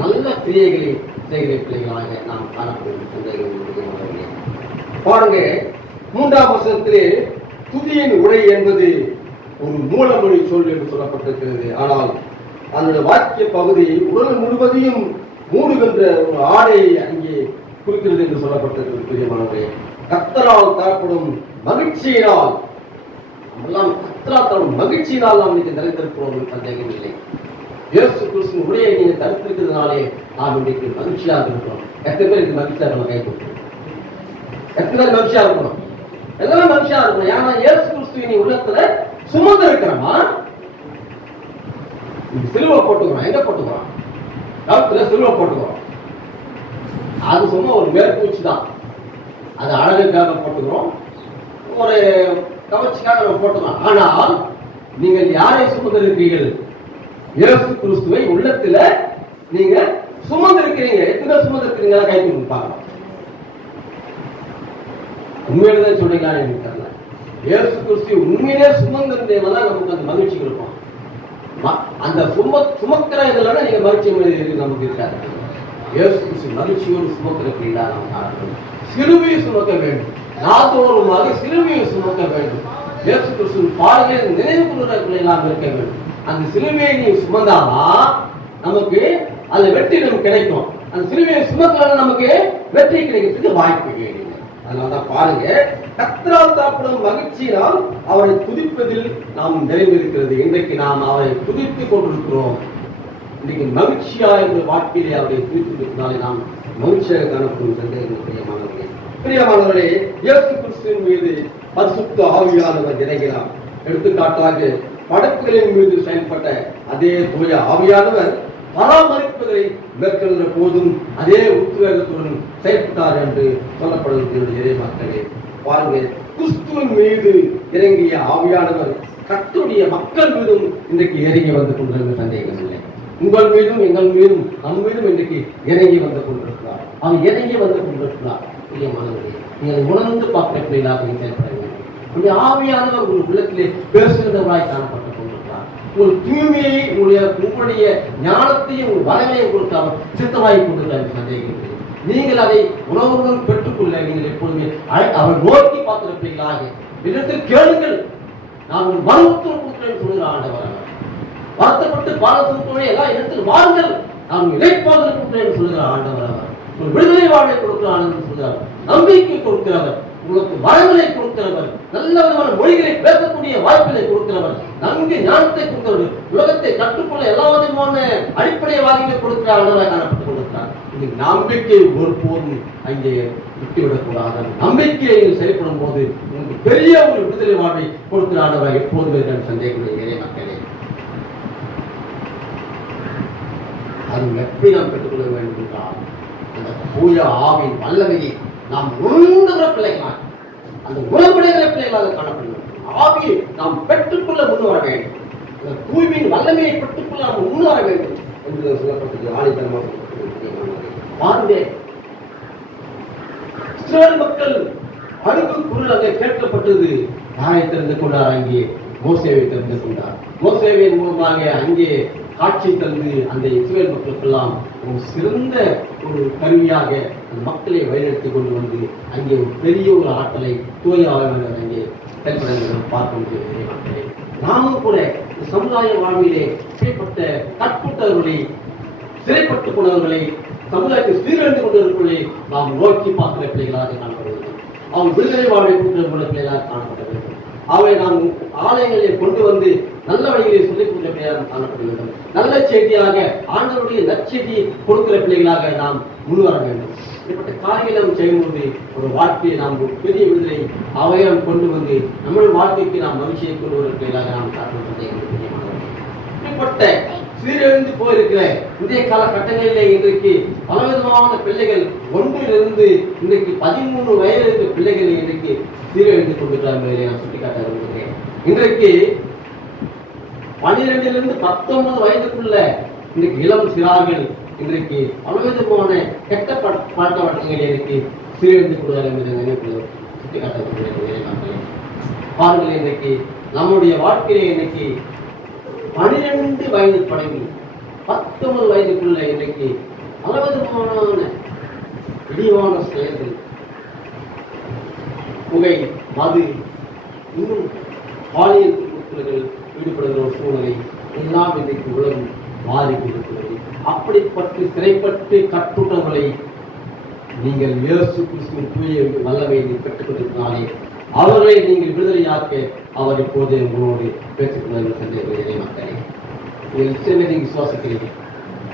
நல்ல கிரியைகளை செய்கிற பிள்ளைகளாக நாம் காணப்படுகிற பாருங்க. 3ஆம் வசனத்திலே துதியின் உரை என்பது ஒரு மூலமொழி சொல் என்று சொல்லப்பட்டிருக்கிறது. ஆனால் அதனுடைய வாக்கிய பகுதி உடல் முழுவதையும் மூடுகின்ற ஒரு ஆடையை அங்கே குறிக்கிறது என்று சொல்லப்பட்டிருக்கிறது. பிரியமானவரே, கர்த்தரால் தரப்படும் மகிழ்ச்சியினால் மகிழ்ச்சியினால் நாம் இன்னைக்கு நிறைந்திருக்கிறோம், சந்தேகம் இல்லை. இயேசு கிறிஸ்துவின் உரையை நீங்க தடுத்திருக்கிறதுனாலே நாம் இன்றைக்கு மகிழ்ச்சியாக இருக்கிறோம். எத்தனை பேர் இது மகிழ்ச்சியாக நம்ம கை கொடுக்கணும்? எத்தனை பேர் மகிழ்ச்சியா இருக்கணும்? எல்லாமே மகிழ்ச்சியா இருக்கணும். ஏன்னா இயேசு கிறிஸ்துவின் உள்ளத்துல சுமந்து இருக்கிறோமா? சிலுவை போட்டுக்கிறோம். எங்க போட்டுக்கிறோம்? கழுத்துல சிலுவை போட்டுக்கிறோம். அது சும்மா ஒரு மேற்பூச்சி தான். அது அழகுக்காக போட்டுக்கிறோம், ஒரு கவர்ச்சிக்காக நம்ம போட்டுக்கிறோம். ஆனால் நீங்கள் யாரை சுமந்து இருக்கிறீர்கள்? இயேசு கிறிஸ்துவை உள்ளத்துல நீங்க சுமந்து இருக்கிறீங்க. எத்தனை சுமந்து இருக்கிறீங்களா? கை கொடுப்பாங்க. உண்மையில்தான் சொல்றீங்களா? எனக்கு தெரியல. இயேசு கிறிஸ்து உண்மையிலே சுமந்திருந்தேன் தான் நமக்கு அந்த மகிழ்ச்சி இருக்கும். அந்த சுமக்கிற இதெல்லாம் நீங்க மகிழ்ச்சி நமக்கு இருக்காது. இயேசு கிறிஸ்து மகிழ்ச்சியோடு சுமக்கிறீங்களா? நாம் சிலுவையை சுமக்க வேண்டும். நாத்தோருமாக சிலுவையை சுமக்க வேண்டும். இயேசு கிறிஸ்து பாடலை நினைவு கொள்வதற்கு நாம் இருக்க வேண்டும். அந்த சிலுவையை நீ சுமந்தாதான் நமக்கு அந்த வெற்றி நமக்கு கிடைக்கும். அந்த சிலுவையை சுமக்கலாம் நமக்கு வெற்றி கிடைக்கிறதுக்கு வாய்ப்பு இல்லை. அதனாலதான் பாருங்க, கர்த்தரால் தரப்படும் மகிழ்ச்சியினால் அவரை துதிப்பதில் நாம் நிறைந்திருக்கிறது. இன்றைக்கு நாம் அவரை துதித்துக் கொண்டிருக்கிறோம். இன்னைக்கு மகிழ்ச்சியா என்ற வாழ்க்கையிலே அவரை துதித்திருக்கிறதுனாலே நாம் மகிழ்ச்சியாக காணப்படும் சந்தேகம். பிரியமானவர்களே, இயேசு கிறிஸ்துவின் மீது பரிசுத்த ஆவியானவர் இறங்கினார். எடுத்துக்காட்டாக படைப்புகளின் மீது செயல்பட்ட அதே தூய ஆவியானவர் பராமரிப்புகளை மேற்கொள்கிற போதும் அதே உத்வேகத்துடன் செயல்பட்டார் என்று சொல்லப்படுகிறது. இறை மக்களே, பாருங்கள், கிறிஸ்துவின் மீது இறங்கிய ஆவியானவர் கர்த்தருடைய மக்கள் மீதும் இன்றைக்கு இறங்கி வந்து கொண்டிருந்த சந்தேகம் இல்லை. உங்கள் மீதும் எங்கள் மீதும் நம் மீதும் இன்றைக்கு இறங்கி வந்து கொண்டிருக்கிறார். அவர் இறங்கி வந்து கொண்டிருக்கிறார். பிரியமானவர்களே, நீங்கள் உணர்ந்து பார்க்கிற பிள்ளைகளாக செயல்பட வேண்டும். உங்களுடைய ஆவியானவர் உங்கள் உள்ளத்திலே பேசுகிறவராய் காணப்பட்டுக் கொண்டிருக்கிறார். உங்கள் தூய்மையை, உங்களுடைய ஞானத்தையும் உங்கள் வளமையும் கொடுத்து அவர் சித்தமாகி கொண்டிருக்கிறார். சந்தேகம். நீங்கள் அதை உணவுடன் பெற்றுக்கொள்ள நீங்கள் எப்பொழுதுமே அவர் நோக்கி பார்த்திருப்பீர்களாக இடத்தில் கேளுங்கள், நான் உங்கள் மருத்துவம் கொடுக்கிறேன் சொல்லுகிற ஆண்டவர். வருத்தப்பட்டு பாரதத்துறை எல்லா இடத்தில் வாருங்கள், நான் இழைப்பாதல் கொடுக்கிறேன் சொல்லுகிற ஆண்டவர். அவர் ஒரு விடுதலை வாழ்வை கொடுக்கிற ஆண்டவர் சொல்கிறார். நம்பிக்கை கொடுக்கிறவர், உங்களுக்கு வரங்களை கொடுக்கிறவர், நல்ல விதமான மொழிகளை பேசக்கூடிய வாய்ப்புகளை கொடுக்கிறவர், நன்கு ஞானத்தை கொடுக்கிறவர், உலகத்தை கற்றுக்கொள்ள எல்லா விதமான அடிப்படைவாதிகளை கொடுக்கிற ஆண்டவராக காணப்பட்டுக் கொண்டிருக்கிறார். இந்த நம்பிக்கை ஒருபோதும் அங்கே விட்டுவிடக்கூடாது. நம்பிக்கையை செயல்படும் போது உங்களுக்கு பெரிய ஒரு விடுதலை வாழ்வை கொடுக்கிற ஆண்டவராக எப்போதுமே சந்தேகக்கூடிய மக்களே, அது எப்படி நாம் பெற்றுக்கொள்ள வேண்டும் என்றால் அந்த தூய ஆவின் வல்லமையை நாம் உணர்ந்துகிற பிள்ளைகளாக, அந்த உணர்வுடைகிற பிள்ளைகளாக காணப்படுகிறோம். ஆவியை நாம் பெற்றுக்கொள்ள முன்வர வேண்டும். அந்த தூய்மையின் வல்லமையை பெற்றுக்கொள்ள நாம் முன்வர வேண்டும் என்று சொல்லப்பட்டது. ஆணித்தனமாக பாருங்க, இஸ்ரவேல் மக்கள் அழுகு குரல் அங்கே கேட்கப்பட்டது. யாரை தெரிந்து கொண்டார்? அங்கே மோசேவை தெரிந்து கொண்டார். மோசேவின் மூலமாக அங்கே காட்சி தந்து அந்த இஸ்ரவேல் மக்களுக்கெல்லாம் ஒரு சிறந்த ஒரு கருவியாக அந்த மக்களை வழிநடத்தி கொண்டு வந்து அங்கே ஒரு பெரிய ஒரு ஆற்றலை தூய ஆளுநர் அங்கே செயல்பட பார்க்க முடியும். மக்களை நாமும் கூட சமுதாய வாழ்விலே சிறைப்பட்ட கற்பட்டவர்களை, சிறைப்பட்டுக் கொண்டவர்களை, சமுதாயத்தை சீரழிந்து கொண்டிருப்பதை நாம் நோக்கி பார்க்கிற பிள்ளைகளாக காணப்படுகிறது. அவன் விடுதலை வாழ்வை கொண்டு பிள்ளைகளாக காணப்பட வேண்டும். அவரை நாம் ஆலயங்களிலே கொண்டு வந்து நல்ல வழிகளை சொல்லிக் கொண்ட பிள்ளைகளாக காணப்படுகிறது. நல்ல செய்தியாக ஆண்டவருடைய நற்செய்தியை கொடுக்கிற பிள்ளைகளாக நாம் முன்வர வேண்டும். இப்படிப்பட்ட காரியங்களை நாம் செய்யும்போது ஒரு வாழ்க்கையை நாம் ஒரு பெரிய விடுதலை அவையம் கொண்டு வந்து நம்முடைய வாழ்க்கைக்கு நாம் மகிழ்ச்சியை கொண்டு வர பிள்ளைகளாக நாம் காரணம். இப்படிப்பட்ட சீரழிந்து போயிருக்கிற இன்றைய காலகட்டங்களிலே இன்றைக்கு பலவிதமான பிள்ளைகள் ஒன்றிலிருந்து இன்றைக்கு 13 வயது இருக்கிற பிள்ளைகள் இன்றைக்கு சீரழிந்து கொண்டிருக்கிறார்கள். நான் சுட்டிக்காட்ட விரும்புகிறேன். இன்றைக்கு 12 19 வயதுக்குள்ள இன்றைக்கு இளம் சிறார்கள் இன்றைக்கு பலவிதமான கெட்ட பழக்க வழக்கங்களை இன்றைக்கு சீரழிந்து கொள்வார்கள். சுட்டிக்காட்ட விரும்புகிறேன். பாருங்கள், இன்றைக்கு நம்முடைய வாழ்க்கையிலே இன்னைக்கு 12 வயது தொடங்கி 19 வயதுக்குள்ள இன்றைக்கு பலவிதமான இழிவான செயல்கள், புகை, மது, இன்னும் பாலியல் குற்றங்கள் ஈடுபடுகிற ஒரு சூழ்நிலை எல்லாம் இன்றைக்கு உலகம் மாறிக்கொண்டிருக்கிறது. அப்படிப்பட்டு சிறைப்பட்டு கற்றுள்ளவர்களை நீங்கள் இயேசு கிறிஸ்துவின் தூய வல்லமையை பெற்றுக் கொண்டிருந்தாலே அவர்களை நீங்கள் விடுதலையாக்க அவர் இப்போது உங்களோடு பேசிக்கொள்ள சந்தேகங்களே. மக்களே, நீங்கள் நிச்சயமே விசுவாசிக்கிறீர்கள்.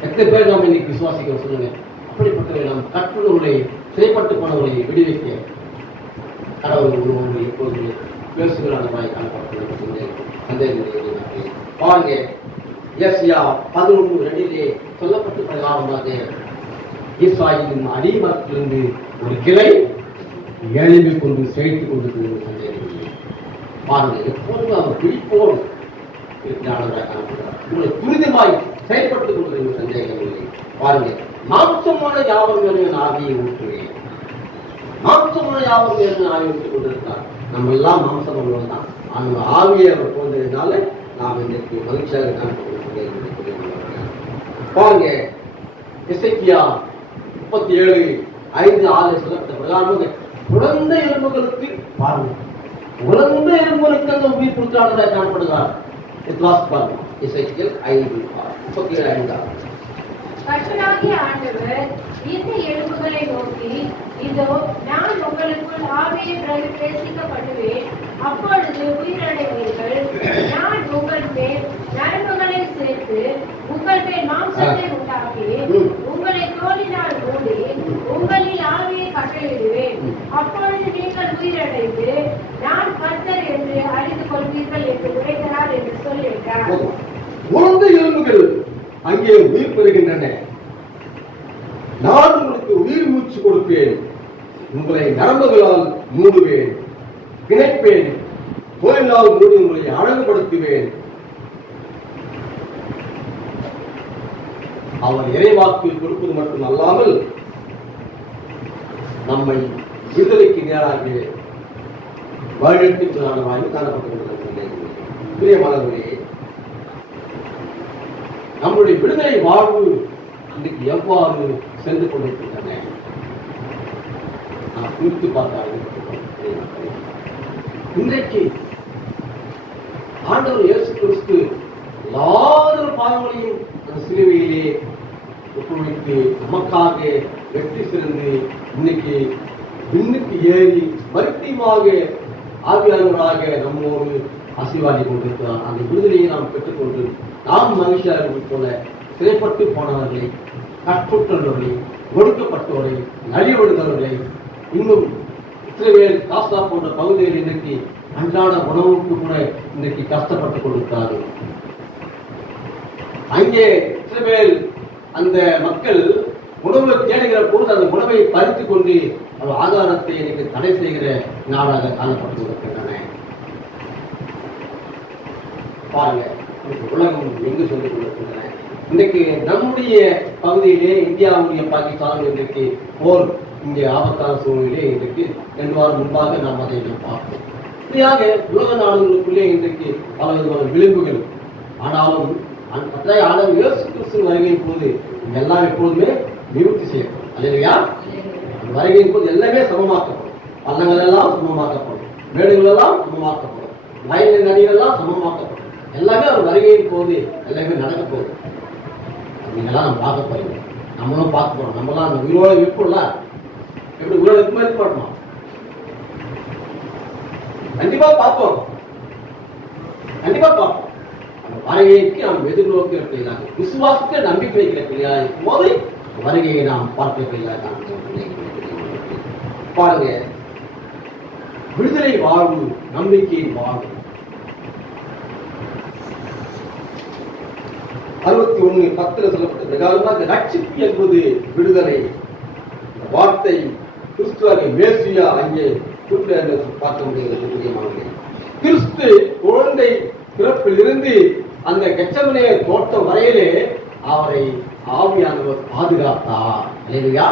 எத்தனை பேர் நாம் இன்னைக்கு விசுவாசிக்கிறோம் சொல்லுங்க. அப்படிப்பட்டவரை நாம் கற்றுள்ளவர்களை, சிறைப்பட்டு போனவர்களை விடுவிக்க கடவுள் உங்களோடு எப்போது பேசுகிறான் காணப்பட்டுள்ள சந்தேகங்களே. பாருங்க, எஸ்யா 11:2 சொல்லப்பட்ட பிரகாரமாக ஈசாயின் அடிமரத்திலிருந்து ஒரு கிளை எழுதி கொண்டு சேர்த்துக் கொண்டிருக்கிறது. சந்தேகங்களே பாருங்கள், எப்போதும் அவர் பிடிப்போடு இருக்கிறார்களாக காணப்படுகிறார். உங்களை துரிதமாய் செயல்பட்டுக் கொண்டிருக்கிற சந்தேகங்களே பாருங்கள். மாம்சமான யாவர் மேலும் ஆவியை ஊற்றுவேன். மாம்சமான யாவர் மேலும் ஆவியை ஊற்றிக் கொண்டிருக்கிறார். நம்ம எல்லாம் மாம்சம் உள்ளவர்கள் தான். அந்த ஆவியை அவர் போன்றதுனால நாம் இன்றைக்கு மகிழ்ச்சியாக காணப்படுகிற பாருங்க. எசேக்கியா 37:5-6 சொல்லப்பட்ட பிரகாரமாக குழந்தை எலும்புகளுக்கு பாருங்க, குழந்தை எலும்புகளுக்கு அந்த உயிர் கொடுத்தாளராக காணப்படுகிறார். பாருங்க, எசேக்கியேல் 5:37-5. கர்த்தராகிய ஆண்டவர் இந்த எலும்புகளை நோக்கி, இதோ நான் உங்களுக்குள் ஆவியை பிரவேசிக்கப்படுவேன், அப்பொழுது உயிரடைவீர்கள். நான் உங்கள் மேல் நரம்புகளை சேர்த்து உங்கள் மேல் மாம்சத்தை உண்டாக்கி உங்களை தோலினால் மூடி உங்களில் ஆவியை கட்டளையிடுவேன். அப்பொழுது நீங்கள் உயிரடைந்து நான் கர்த்தர் என்று அறிந்து கொள்வீர்கள் என்று உரைக்கிறார் என்று சொல்லியிருக்கிறார். குழந்தை எலும்புகள் அங்கே உயிர் பெறுகின்றன. நான் உங்களுக்கு உயிர் மூச்சு கொடுப்பேன், உங்களை நரம்புகளால் மூடுவேன், பிணைப்பேன், கோயிலால் மூடி உங்களை அழகுபடுத்துவேன். அவர் இறைவாக்கு கொடுப்பது மட்டும் அல்லாமல் நம்மை விடுதலைக்கு நேராக வழிநடத்துவதான வாய்ப்பு காணப்பட்டுள்ளது. பிரியமானவர்களே, நம்முடைய விடுதலை வாழ்வு இன்றைக்கு எவ்வாறு சென்று கொண்டிருக்கின்றன நாம் குறித்து பார்த்தால் இன்றைக்கு ஆண்டவர் இயேசு கிறிஸ்து எல்லா பாவங்களையும் அந்த சிலுவையிலே ஒப்புவித்து நமக்காக வெற்றி சிறந்து இன்னைக்கு விண்ணுக்கு ஏறி மருத்துவமாக ஆவியாளர்களாக நம்மோடு ஆசீர்வாதி கொண்டிருக்கிறார். அந்த விடுதலையை நாம் பெற்றுக்கொண்டு நாம் மகிழ்ச்சியாக போல சிறைப்பட்டு போனவர்களை, கற்புற்றவர்களை, ஒடுக்கப்பட்டவர்களை, நலிவடுகிறவர்களை, இன்னும் இஸ்ரவேல் காசா போன்ற பகுதிகளில் இன்றைக்கு அன்றாட உணவுக்கு கூட இன்றைக்கு கஷ்டப்பட்டுக் கொண்டிருக்கிறார்கள். அங்கே இஸ்ரவேல் அந்த மக்கள் உணவை தேடுகிற பொழுது அந்த உணவை பறித்துக் கொண்டு அவர் ஆதாரத்தை எனக்கு தடை செய்கிற நாடாக காணப்பட்டு இருக்கின்றன. பாருங்க, உலகம் எங்கு சொல்லிக் கொண்டிருக்கின்றன. இன்றைக்கு நம்முடைய பகுதியிலே இந்தியாவுடைய பாகிஸ்தான் இன்றைக்கு போர் இங்கே ஆபத்தான சூழ்நிலை இன்றைக்கு 2 வாரம் முன்பாக நாம் அதை பார்ப்போம். இப்படியாக உலக நாடுகளுக்குள்ளே இன்றைக்கு பல விதமான விளிம்புகள். ஆனாலும் இயேசு கிறிஸ்து வருகையின் போது எல்லாம் எப்பொழுதுமே நிவர்த்தி செய்யப்படும். அல்லையா? அந்த வருகையின் போது எல்லாமே சமமாக்கப்படும். பள்ளங்கள் எல்லாம் சமமாக்கப்படும், மேடுகள் எல்லாம் சமமாக்கப்படும், வயலின் நதிகள் எல்லாம் சமமாக்கப்படும். எல்லாமே அவர் வருகையின் போது எல்லாமே நடக்க போகுது. நீங்களாம் நம்ம பார்க்க போறீங்க, நம்மளும் பார்க்க போறோம். நம்மளாம் அந்த உயிரோட இருப்போம்ல, எப்படி உயிரோட இருக்குமா இருப்போம்? கண்டிப்பா பார்ப்போம், கண்டிப்பா பார்ப்போம். அந்த வருகைக்கு நாம் எதிர்நோக்கிற பிள்ளைகளாக, விசுவாசத்தை நம்பிக்கை வைக்கிற பிள்ளைகளாக இருக்கும் போது வருகையை நாம் பார்க்கிற பிள்ளைகளாக பாருங்க. விடுதலை வாழ்வு, நம்பிக்கையின் வாழ்வு. 61:10 சொல்லப்பட்ட பிரகாரமாக ரட்சிப்பு என்பது விடுதலை. வார்த்தை கிறிஸ்துவாகிய மேசியா அங்கே பார்க்க முடிகிறது. கிறிஸ்து குழந்தை பிறப்பிலிருந்து அந்த கெச்சமனே தோட்டம் வரையிலே அவரை ஆவியானவர் பாதுகாத்தார். இல்லையா?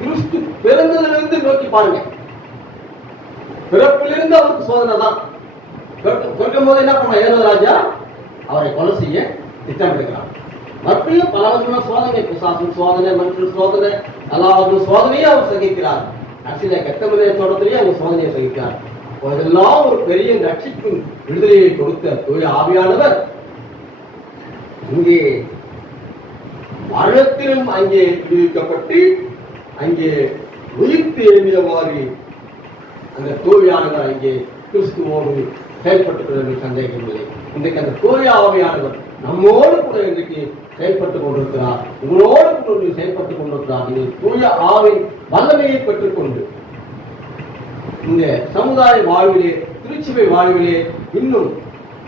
கிறிஸ்து பிறந்ததிலிருந்து நோக்கி பாருங்க, பிறப்பிலிருந்து அவருக்கு சோதனை தான். பிறக்கும் போது என்ன பண்ண ஏரோது அவரை கொலை செய்ய திட்டமிடுகிறார். மறுபடியும் பல விதமான சோதனை, பிசாசின் சோதனை, மனுஷன் சோதனை, எல்லா சோதனையை அவர் சகிக்கிறார். கடைசியில கெட்டமனே தோட்டத்திலேயே அவர் சோதனையை சகிக்கிறார். இதெல்லாம் ஒரு பெரிய ரட்சிப்பின் விடுதலையை கொடுத்த தூய ஆவியானவர் இங்கே மரணத்திலும் அங்கே விடுவிக்கப்பட்டு அங்கே உயிர்த்து எழுதியவாறு அந்த தூயானவர் அங்கே கிறிஸ்துவோடு செயல்பட்டு சந்தேகமில்லை. இன்றைக்கு அந்த தூய ஆவியானவர் நம்மோடு கூட இன்றைக்கு செயல்பட்டுக் கொண்டிருக்கிறார், உங்களோடு கூட செயல்பட்டுக் கொண்டிருக்கிறார். நீங்கள் தூய ஆவின் வல்லமையை பெற்றுக்கொண்டு இந்த சமுதாய வாழ்விலே, திருச்சபை வாழ்விலே இன்னும்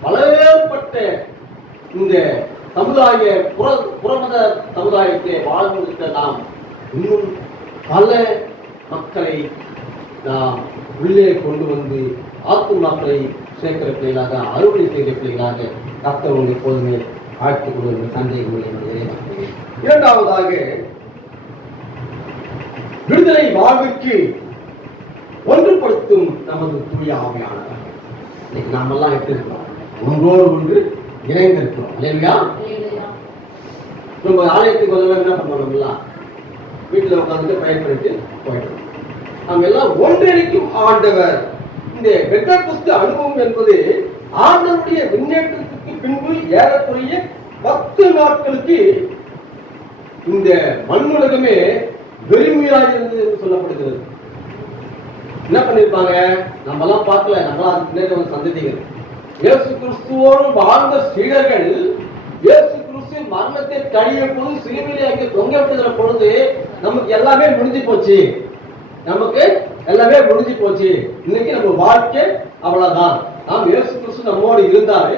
பலவேறுபட்ட இந்த சமுதாய புறமத சமுதாயத்தை வாழ்வதற்கு நாம் இன்னும் பல மக்களை நாம் உள்ளே கொண்டு வந்து ஆத்துமாக்களை சேர்க்கிற பிள்ளைகளாக, அறுவடை செய்கிற பிள்ளைகளாக கர்த்தர் எப்போதுமே ஆழ்த்திக் கொள்வது சந்தேகம். இரண்டாவதாக விடுதலை வாழ்வுக்கு ஒன்றுபடுத்தும் நமது தூய ஆவியானவர். இன்னைக்கு நாமெல்லாம் எப்படி இருக்கிறோம்? ஒன்றோடு ஒன்று இணைந்திருக்கிறோம். இல்லையா? நம்ம ஆலயத்துக்கு வந்து என்ன பண்ணுவோம்? வீட்டில் உட்காந்துட்டு பயன்படுத்தி போயிட்டோம். நம்ம எல்லாம் ஒன்றிணைக்கும் ஆண்டவர். இந்த பெந்தெகோஸ்து அனுபவம் என்பது ஆண்டவருடைய முன்னேற்றத்துக்கு பின்பு ஏறக்குறைய 10 நாட்களுக்கு இந்த மண்ணுலகமே வெறுமையாக இருந்தது என்று சொல்லப்படுகிறது. என்ன பண்ணிருப்பாங்க? நம்ம எல்லாம் பார்க்கல, நம்மளாம் அதுக்கு நேரம் சந்ததிகள். இயேசு கிறிஸ்துவோடு வாழ்ந்த சீடர்கள் இயேசு கிறிஸ்து மரணத்தை கழிய போது சிலுவையிலே அங்கே தொங்க விட்டுகிற பொழுது நமக்கு எல்லாமே முடிஞ்சு போச்சு, நமக்கு எல்லாமே முடிஞ்சு போச்சு, இன்னைக்கு நம்ம வாழ்க்கை அவ்வளவுதான். நாம் இயேசு கிறிஸ்து நம்மோடு இருந்தாரு,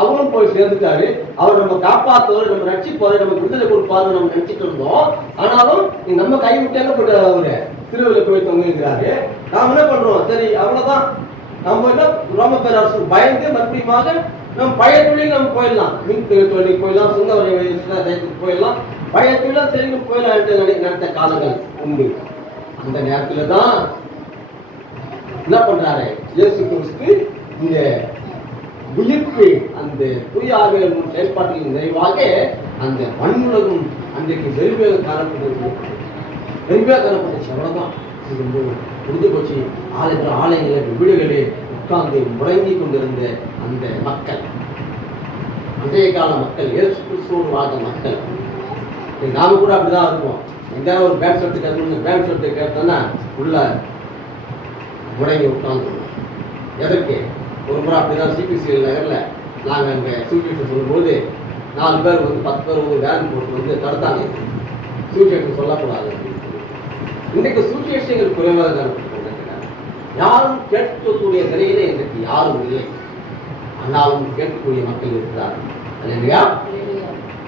அவரும் போய் சேர்ந்துட்டாரு, அவர் நம்ம காப்பாற்றுவாரு, நம்ம ரட்சிப்பாரு, நம்ம விடுதலை கொடுப்பாரு நம்ம நினைச்சிட்டு இருந்தோம். ஆனாலும் நம்ம கை விட்டாங்க போட்டு அவரு திருவிழா போய் தொங்குகிறாரு. நாம் என்ன பண்றோம்? சரி அவ்வளவுதான், நம்ம என்ன ரோம பேரரசு பயந்து மறுபடியுமாக நம்ம பழைய தொழில் நம்ம போயிடலாம், மீன் தொழிலுக்கு போயிடலாம், சுங்க வரையத்துக்கு போயிடலாம், பழைய தொழிலாம் சரி போயிடலாம் நடத்த காலங்கள் உண்டு. அந்த நேரத்துல தான் என்ன பண்றாரு இயேசு கிறிஸ்து இந்த உயிர்ப்பு அந்த தூய ஆவியின் செயல்பாட்டின் நிறைவாக அந்த மண்ணுலகம் அன்றைக்கு வெறுமையாக காணப்படுது. வெறுமையாக காணப்பட்டுச்சு. அவ்வளவுதான், இது முடிஞ்சு போச்சு. ஆலயங்களை வீடுகளே உட்கார்ந்து முடங்கி கொண்டிருந்த அந்த மக்கள், அன்றைய கால மக்கள், இயேசு கிறிஸ்துவோடு வாழ்ந்த மக்கள். நாம கூட அப்படிதான் இருப்போம். எங்கேயாவது ஒரு பேண்ட் ஷர்ட்டு கேட்கணும், பேண்ட் ஷர்ட்டு கேட்டோன்னா உள்ள முடங்கி உட்காந்து. எதற்கு? ஒரு முறை அப்படிதான் சிபிசிஎல் நகரில் நாங்கள் அங்கே சூழ்நிலை சொல்லும்போது 4 பேர் வந்து 10 பேர் வந்து வேன் போட்டு வந்து தடுத்தாங்க. சூழ்நிலை சொல்லக்கூடாது. இன்றைக்கு சூழ்நிலைகள் குறைவாக தான் யாரும் கேட்கக்கூடிய நிலையிலே இன்றைக்கு யாரும் இல்லை. ஆனாலும் கேட்கக்கூடிய மக்கள் இருக்கிறார்கள். இல்லையா?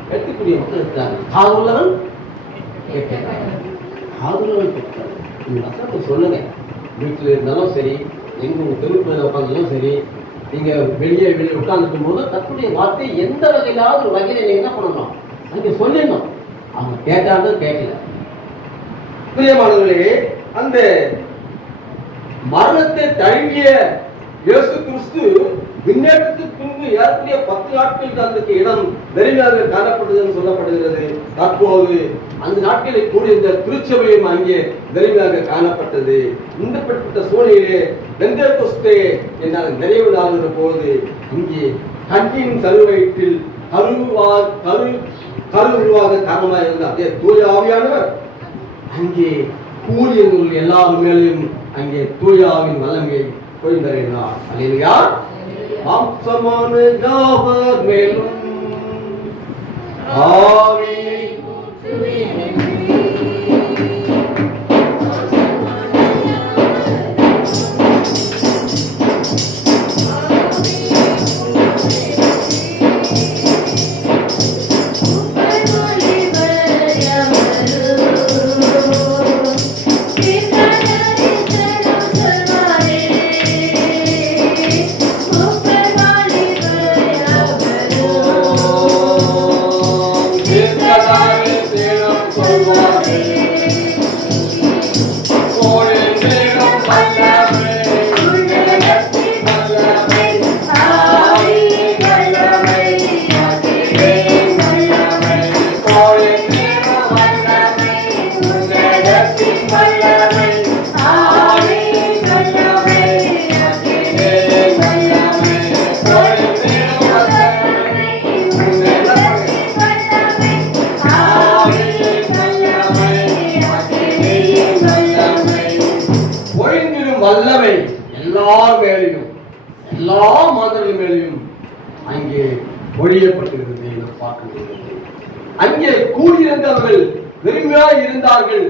கேட்கக்கூடிய மக்கள் இருக்கிறார்கள். காதுள்ளவன் கேட்கிறார், காதுள்ளவன் கேட்கிறார். இந்த வசனத்தை சொல்லுங்க. வீட்டில் இருந்தாலும் சரி, எங்க தெருவில் உட்காந்தாலும் சரி, நீங்க வெளியே உட்கார்ந்துருக்கும் போது கர்த்தருடைய வார்த்தை எந்த வகையிலாவது ஒரு வகையில நீங்க என்ன பண்ணணும், அங்கே சொல்லிடணும். அவங்க கேட்டாலும் கேட்கல. பிரியமானவர்களே, அந்த மரணத்தை தழுவிய இயேசு கிறிஸ்து விண்ணேற்றத்துக்கு பின்பு ஏற்கனவே 10 நாட்களுக்கு அந்த இடம் வெறுமையாக காணப்படுதுன்னு சொல்லப்படுகிறது. தற்போது அந்த நாட்களில் கூடிய இந்த திருச்சபையும் அங்கே வெறுமையாக காணப்பட்டது. இந்தப்பட்ட சூழ்நிலையிலே பெந்தேகொஸ்தே என்னால் நிறைவு நாளுகிற போது இங்கே கண்ணின் கருவயிற்றில் கரு உருவாக காரணமாக இருந்த அதே தூய ஆவியானவர் அங்கே கூறியவர்கள் எல்லார் மேலும் அங்கே தூய ஆவின் வல்லமையை பொழிந்தறினார். அல்லேலூயா. மாம்சமான யாவர் மேலும் ஆவியை வல்லமை எல்லார் மேலையும் எல்லா மாந்தர்கள் மேலையும் அங்கே ஒழியப்பட்டிருந்தது என்று பார்க்கிறது. அங்கே கூடியிருந்தவர்கள் வெறுமையாய் இருந்தார்கள்.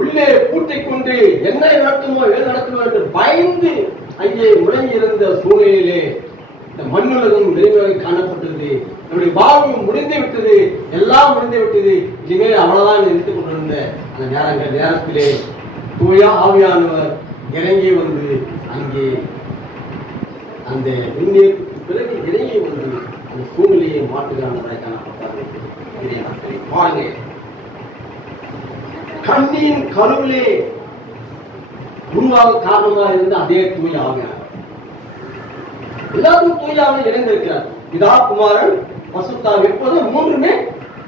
உள்ளே பூட்டிக் கொண்டு என்ன நடத்துமோ ஏது நடத்துமோ என்று பயந்து அங்கே முடங்கி இருந்த சூழ்நிலையிலே இந்த மண்ணுலகம் வெறுமையாக காணப்பட்டது. நம்முடைய வாழ்வு முடிந்து விட்டது, எல்லாம் முடிந்து விட்டது, இனிமேல் அவ்வளவுதான் நிறுத்திக் கொண்டிருந்த அந்த நேரத்திலே தூய ஆவியானவர் இறங்கி வந்து அங்கே அந்த விண்ணேற்புக்கு பிறகு இறங்கி வந்து அந்த சூழ்நிலையை மாற்றுகிறான் காணப்பட்டார்கள். பாருங்க, கண்ணின் கருவிலே உருவாக காரணமாக இருந்த அதே தூய ஆவியானவர் எல்லாரும் தூய ஆவியில் இணைந்திருக்கிறார். பிதா, குமாரன், பரிசுத்த எப்போது மூன்றுமே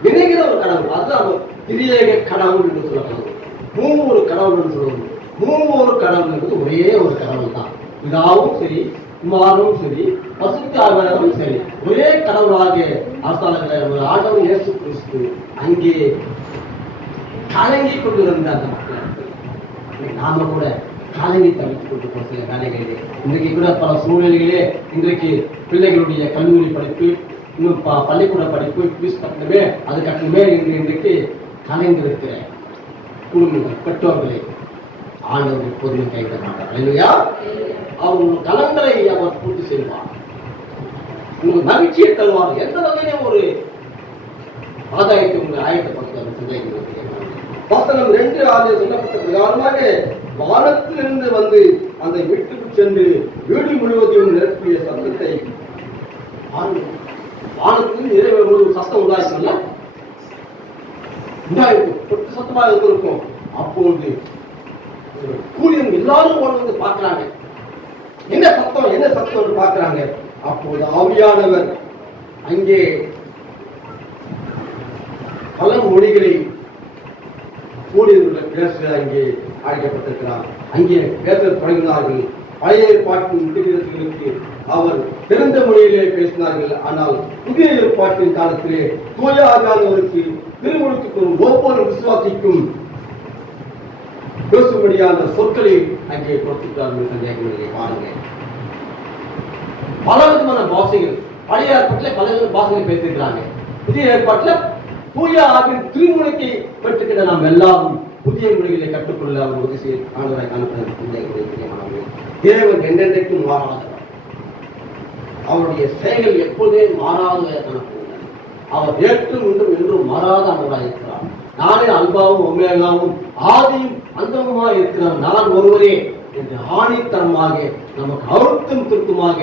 இணைகிற ஒரு கடவுள். அதுதான் திரியேக கடவுள் என்று சொல்லப்படுது. மூன்று கடவுள் என்று சொல்லுவது. மூன்று கடவுள் என்பது ஒரே ஒரு கடவுள் தான். பிதாவும் சரி, குமாரனும் சரி, பரிசுத்த ஆவியானவரும் சரி, ஒரே கடவுளாக அரசாங்க ஆண்டவர் இயேசு கிறிஸ்து அங்கே கலங்கி கொண்டிருந்த அந்த மக்கள் நாம கூட கலங்கி தவித்துக் கொண்டு சில வேலைகளிலே இன்றைக்கு கூட பல சூழ்நிலைகளே இன்றைக்கு பிள்ளைகளுடைய கல்லூரி படிப்பு, இன்னும் பள்ளிக்கூட படிப்பு, ஃபீஸ் கட்டணமே, அது கட்டணமே இன்றைக்கு கலைந்திருக்கிற குடும்பங்கள், பெற்றோர்களே ஆண்டவர் எப்போதும் கைவிட மாட்டார். இல்லையா? அவர் கலங்களை அவர் பூர்த்தி செய்வார், உங்களுக்கு மகிழ்ச்சியை தருவார். எந்த வகையிலும் ஒரு ஆதாயத்தை உங்களை ஆயத்தப்படுத்த வசனம் 2:6 சொல்லப்பட்ட பிரகாரமாக வானத்திலிருந்து வந்து அந்த வீட்டுக்கு சென்று வீடு முழுவதையும் நிரப்பிய சத்தத்தை வானத்திலிருந்து நிறைவேறும் ஒரு சத்தம் உண்டாயிருக்கும்ல, உண்டாயிருக்கும், சத்தமாக இருந்திருக்கும். அப்போது கூலியம் எல்லாரும் வந்து பார்க்கிறாங்க, என்ன சத்தம் பார்க்கிறாங்க. அப்போது ஆவியானவர் அங்கே பல மொழிகளை கூடியவர்கள் பேச அங்கே அழைக்கப்பட்டிருக்கிறார். அங்கே பேச தொடங்கினார்கள். பழைய ஏற்பாட்டின் விடுதலைகளுக்கு அவர் தெரிந்த மொழியிலே பேசினார்கள். ஆனால் புதிய ஏற்பாட்டின் காலத்திலே தூய ஆவியானவருக்கு திருமுழுக்கு ஒவ்வொரு விசுவாசிக்கும் பேசும்படியான சொற்களை அங்கே கொடுத்துட்டார்கள். பாருங்க, பல விதமான பாஷைகள் பழைய ஏற்பாட்டில் பல விதமான பாஷைகள் பேசியிருக்கிறாங்க. புதிய ஏற்பாட்டில் தூய ஆவின் திருமுழுக்கை பெற்றுக்கிட்ட நாம் எல்லாரும் புதிய மொழிகளை கற்றுக்கொள்ள அவர் உதவி செய்ய ஆண்டவராய் காணப்படுகிறார். தேவன் என்றென்றைக்கும் மாறாதவர், அவருடைய செயல்கள் எப்போதே மாறாத காணப்படுகிறார். அவர் ஏற்றும் இன்றும் என்றும் மாறாத ஆண்டவராக இருக்கிறார். நானே அல்பாவும் ஒமேகாவும் ஆதியும் அந்தமுமாக இருக்கிறார், நான் ஒருவரே என்று ஆணித்தனமாக நமக்கு அழுத்தம் திருத்தமாக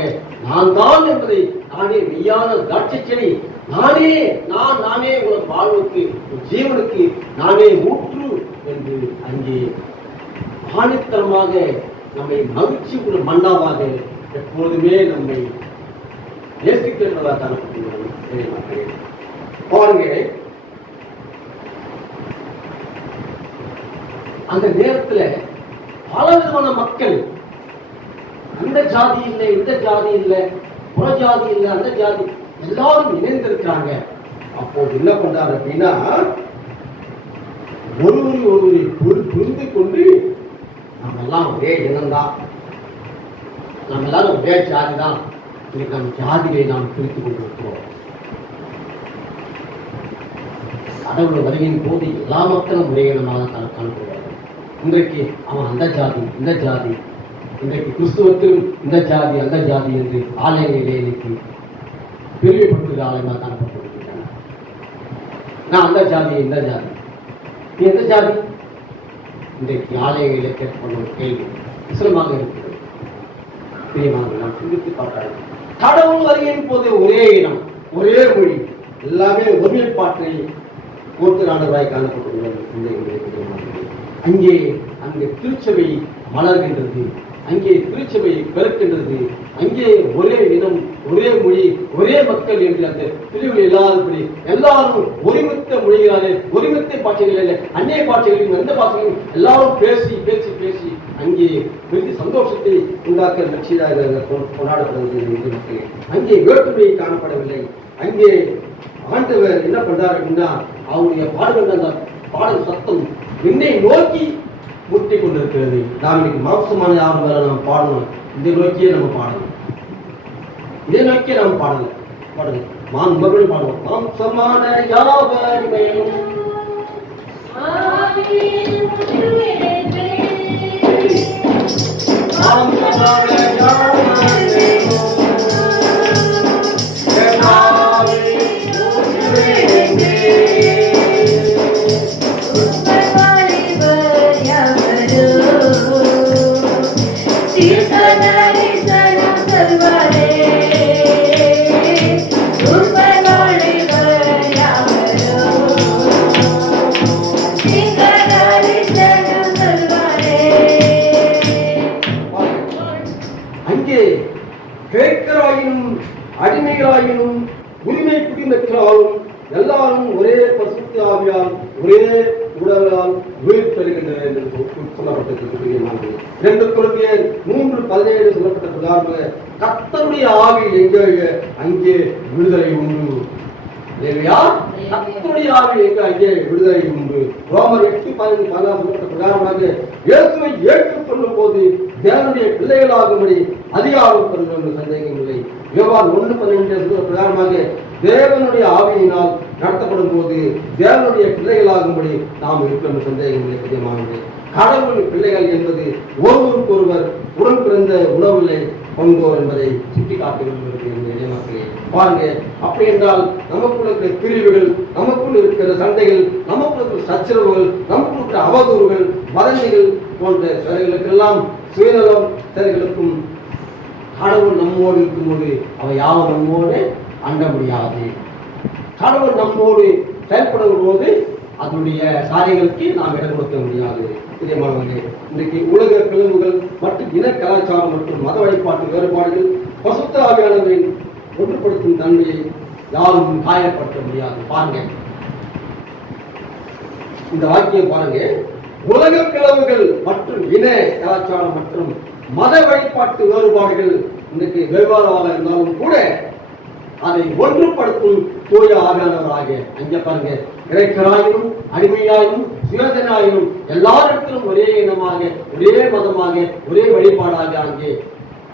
நான் தான் என்பதை நானே மெய்யான திராட்சை செடி, நானே உனக்கு வாழ்வுக்கு ஜீவனுக்கு நானே ஊற்று என்று அங்கே ஆணித்தனமாக நம்மை மகிழ்ச்சி உள்ள மன்னாவாக எப்போதுமே நம்மை நேசிக்கிறவர்களாக காணப்படுகிறது. பாருங்க, அந்த நேரத்துல பல விதமான மக்கள், அந்த ஜாதி இல்லை, இந்த ஜாதி இல்லை, புற ஜாதி இல்லை, அந்த ஜாதி, எல்லாரும் இணைந்திருக்கிறாங்க. அப்போது என்ன பண்றாரு அப்படின்னா, ஒருவரை புரிந்து கொண்டு நம்ம எல்லாம் ஒரே இனம்தான், நம்ம எல்லாரும் ஒரே ஜாதி தான், இன்னைக்கு நம்ம ஜாதியை நாம் பிரித்து கொண்டிருக்கிறோம். கடவுள் வருகையின் போது எல்லா மக்களும் ஒரே இனமாக காணப்படுவார்கள். இன்றைக்கு அவன் அந்த ஜாதி இந்த ஜாதி, இன்றைக்கு கிறிஸ்துவத்திலும் இந்த ஜாதி அந்த ஜாதி என்று ஆலயங்களிலே இன்னைக்கு பிரிவுபடுத்துகிற ஆலயமாக காணப்பட்டிருக்கின்றன. நான் அந்த ஜாதி இந்த ஜாதி, நீ எந்த ஜாதி? இன்றைக்கு ஆலயங்களிலே கேட்கப்படும் ஒரு கேள்வி விசலமாக இருக்கிறது. பிரியமாக நாம் சிந்தித்து பார்க்கலாம். கடவுள் வருகையின் போது ஒரே இனம் ஒரே மொழி எல்லாமே ஒருமைப்பாட்டை போர்த்துரானதாய் காணப்பட்டுள்ளது. அங்கே திருச்சபை மலர்கின்றது, அங்கே திருச்சபை பிறக்கின்றது, அங்கே ஒரே இனம் ஒரே மொழி ஒரே மக்கள் என்று அந்த பிரிவில் இல்லாதபடி எல்லாரும் ஒருமித்த மொழிகளாலே ஒருமித்த பாஷைகளில் அந்நிய பாஷைகளிலும் எந்த பாஷைகளும் எல்லாரும் பேசி பேசி பேசி அங்கே பெரிய சந்தோஷத்தை உண்டாக்க நிகழ்ச்சியாக கொண்டாடப்படுகிறது. அங்கே வேற்றுமை காணப்படவில்லை. அங்கே ஆண்டவர் என்ன பண்றாரு அப்படின்னா, அவருடைய பாடுகள் அந்த பாடல் சத்தம் என்னை நோக்கி முட்டி கொண்டிருக்கிறது. நாம் இன்னைக்கு மாம்சமான யாரும் வேற நம்ம பாடணும், இதை நோக்கியே நம்ம பாடணும், இதை நோக்கியே நம்ம பாடல பாடணும். மறுபடியும் பாடுவோம். மாம்சமான யாவருமே கிரேக்கராயினும் அடிமைகளாயினும் உரிமை குடிமக்களாலும் எல்லாரும் ஒரே பரிசுத்த ஆவியால் ஒரே உடலால் உயிர் பெறுகின்றனர் என்று சொல்லப்பட்டிருக்கிறது. 2 கொரிந்தியர் 3:17 சொல்லப்பட்ட பிரகாரம் கர்த்தருடைய ஆவியில் எங்கே அங்கே விடுதலை உண்டு. கர்த்தருடைய ஆவியில் எங்கே அங்கே விடுதலை உண்டு. ரோமர் 8:14 சொல்லப்பட்ட பிரகாரமாக இயேசுவை ஏற்றுக்கொள்ளும் போது தேவனுடைய பிள்ளைகளாகும்படி அதிகாரம் பெறும் சந்தேகம் இல்லை. யோவான் 1:12 பிரகாரமாக தேவனுடைய ஆவியினால் நடத்தப்படும் போது தேவனுடைய பிள்ளைகளாகும்படி நாம் இருக்கிற சந்தேகம் இல்லை. கடவுள் பிள்ளைகள் என்பது ஒருவருக்கொருவர் உடன் பிறந்த உணவுகளை கொண்டோர் என்பதை சுட்டி காட்டுகிறது. பாருங்க, அப்படி என்றால் நமக்குள்ள இருக்கிற பிரிவுகள், நமக்குள் இருக்கிற சண்டைகள், நமக்குள் இருக்கிற சச்சரவுகள், நமக்குள் இருக்கிற அவதூறுகள், வதந்திகள் போன்ற செயல்களுக்கெல்லாம் சுயநலம் செயல்களுக்கும் கடவுள் நம்மோடு இருக்கும்போது அவை யாவும் நம்மோடு அண்ட முடியாது. கடவுள் நம்மோடு செயல்படும் போது அதனுடைய காரியங்களுக்கு நாம் இடம் கொடுக்க முடியாது. பிரியமானவர்களே, இன்றைக்கு உலக பிளவுகள் மற்றும் இன கலாச்சாரம் மற்றும் மத வழிபாட்டு வேறுபாடுகள் பரிசுத்த ஆவியானவரின் ஒன்றுபடுத்தும் தன்மையை யாரும் காயப்படுத்த முடியாது. பாருங்க, இந்த வாக்கியம் பாருங்க. உலக பிளவுகள் மற்றும் இன கலாச்சாரம் மற்றும் மத வழிபாட்டு வேறுபாடுகள் இன்றைக்கு வெவ்வேறாக இருந்தாலும் கூட அதை ஒன்றுபடுத்தும் தூய ஆவியானவராக அங்கே பாருங்க, கிரேக்கராயினும் அடிமையாயினும் சுயதனாயினும் எல்லாரிடத்திலும் ஒரே இனமாக ஒரே மதமாக ஒரே வழிபாடாக அங்கே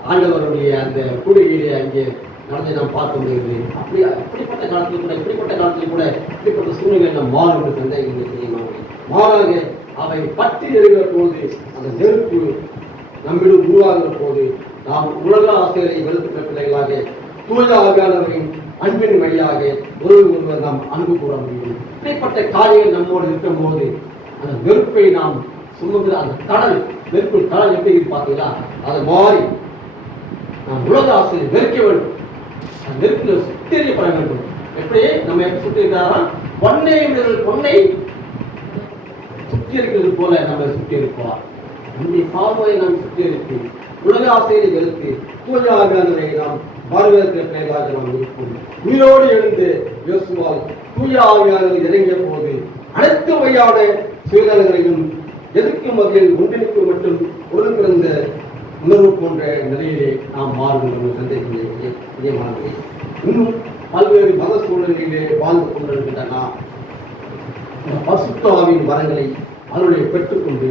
ஆண்டவருடைய அந்த கூடுகையிலே அங்கே நடந்து நாம் பார்க்க முடியுது. அப்படிப்பட்ட காலத்தில் கூட இப்படிப்பட்ட சூழ்நிலை நாம் மாறும் என்று சந்தேகம் மாறாக அவை பற்றி எறிகிற போது அந்த நெருப்பு நம்மிடம் உருவாகிற போது நாம் உலக ஆசைகளை வெறுக்கிற பிள்ளைகளாக தூய ஆவியானவரின் அன்பின் வழியாக ஒருவர் நாம் அன்பு கூற முடியும். இப்படிப்பட்ட காரியங்கள் நம்மோடு இருக்கும் போது அந்த வெறுப்பை நாம் சுமந்து அந்த கடல் நெருப்பு கடல் எப்படி இருக்கு பார்த்தீங்களா, அது மாறி நாம் உலக ஆசையை வெறுக்க வேண்டும். அந்த நெருப்பில் சுத்தெரியப்பட வேண்டும். எப்படி நம்ம எப்படி சுற்றி இருக்கிறாரா, பொன்னை சுற்றி இருக்கிறது போல நம்ம சுற்றி இருப்போம். நம்முடைய பாவங்களை நாம் சுற்றி இருக்கு, உலக ஆசையை வெறுத்து தூயாவியானவரை நாம் பார்வையற்ற பெயராக நாம் இருப்போம். உயிரோடு எழுந்து இயேசுவால் தூய ஆவியானவர் இறங்கிய போது அனைத்து வகையான சுயநலங்களையும் எதிர்க்கும் வகையில் ஒன்றிணைப்பு மற்றும் ஒருங்கிருந்த உணர்வு போன்ற நிலையிலே நாம் மாறுகின்ற சந்தேகமானவை. இன்னும் பல்வேறு மத சூழலிலே வாழ்ந்து கொண்டிருக்கின்ற நாம் பரிசுத்த ஆவியின் வரங்களை அவர்களை பெற்றுக்கொண்டு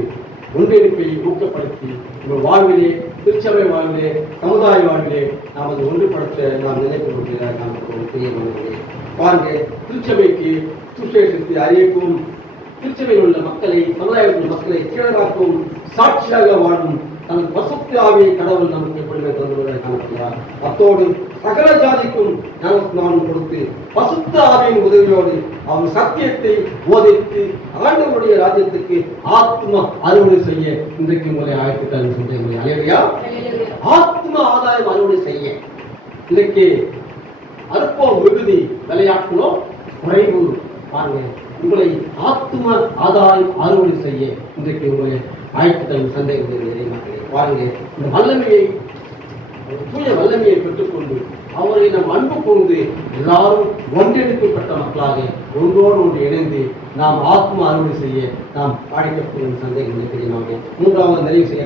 ஒன்றிணைப்பை ஊக்கப்படுத்தி உங்கள் வாழ்விலே, திருச்சபை வாழ்விலே, சமுதாய வாழ்விலே நாம் அதை ஒன்றுபடுத்த நாம் நினைப்பு கொள்கிறார். நாம் தெரியவில்லை பாருங்க, திருச்சபைக்கு சுசேஷத்தை அறியக்கும், திருச்சபையில் உள்ள மக்களை, சமுதாயத்தில் உள்ள மக்களை கீழராக்கும், சாட்சியாக வாழும் தனது பரிசுத்த ஆவியை கடவுள் நமக்கு எப்பொழுதுமே தந்துள்ளதை காணப்படுகிறார். அத்தோடு சகல ஜாதிக்கும் ஞானஸ்நானம் கொடுத்து பரிசுத்த ஆவியின் உதவியோடு அவன் சத்தியத்தை போதித்து ஆண்டவருடைய ராஜ்யத்துக்கு ஆத்ம அறுவடை செய்ய இன்றைக்கு முறை ஆயத்துக்கள் சொல்றேன். அலையா ஆத்ம ஆதாயம் அறுவடை செய்ய இன்றைக்கு அற்பம் மிகுதி விளையாட்டுனோ குறைவு. பாருங்க, உங்களை ஆத்ம ஆதாயம் அறுவடை செய்ய இன்றைக்கு உங்களை ஆயத்துக்கள் சந்தேகம் பாருங்க. இந்த வல்லமையை, தூய வல்லமையை பெற்றுக்கொண்டு அவரை நாம் அன்பு கொண்டு எல்லாரும் ஒன்றிணைக்கப்பட்ட மக்களாக ஒன்றோடு ஒன்று இணைந்து நாம் ஆத்ம அறுவடை செய்ய நாம் அழைக்கப்படும் சந்தேகம் தெரியுமாக. மூன்றாவது நிறைவு செய்ய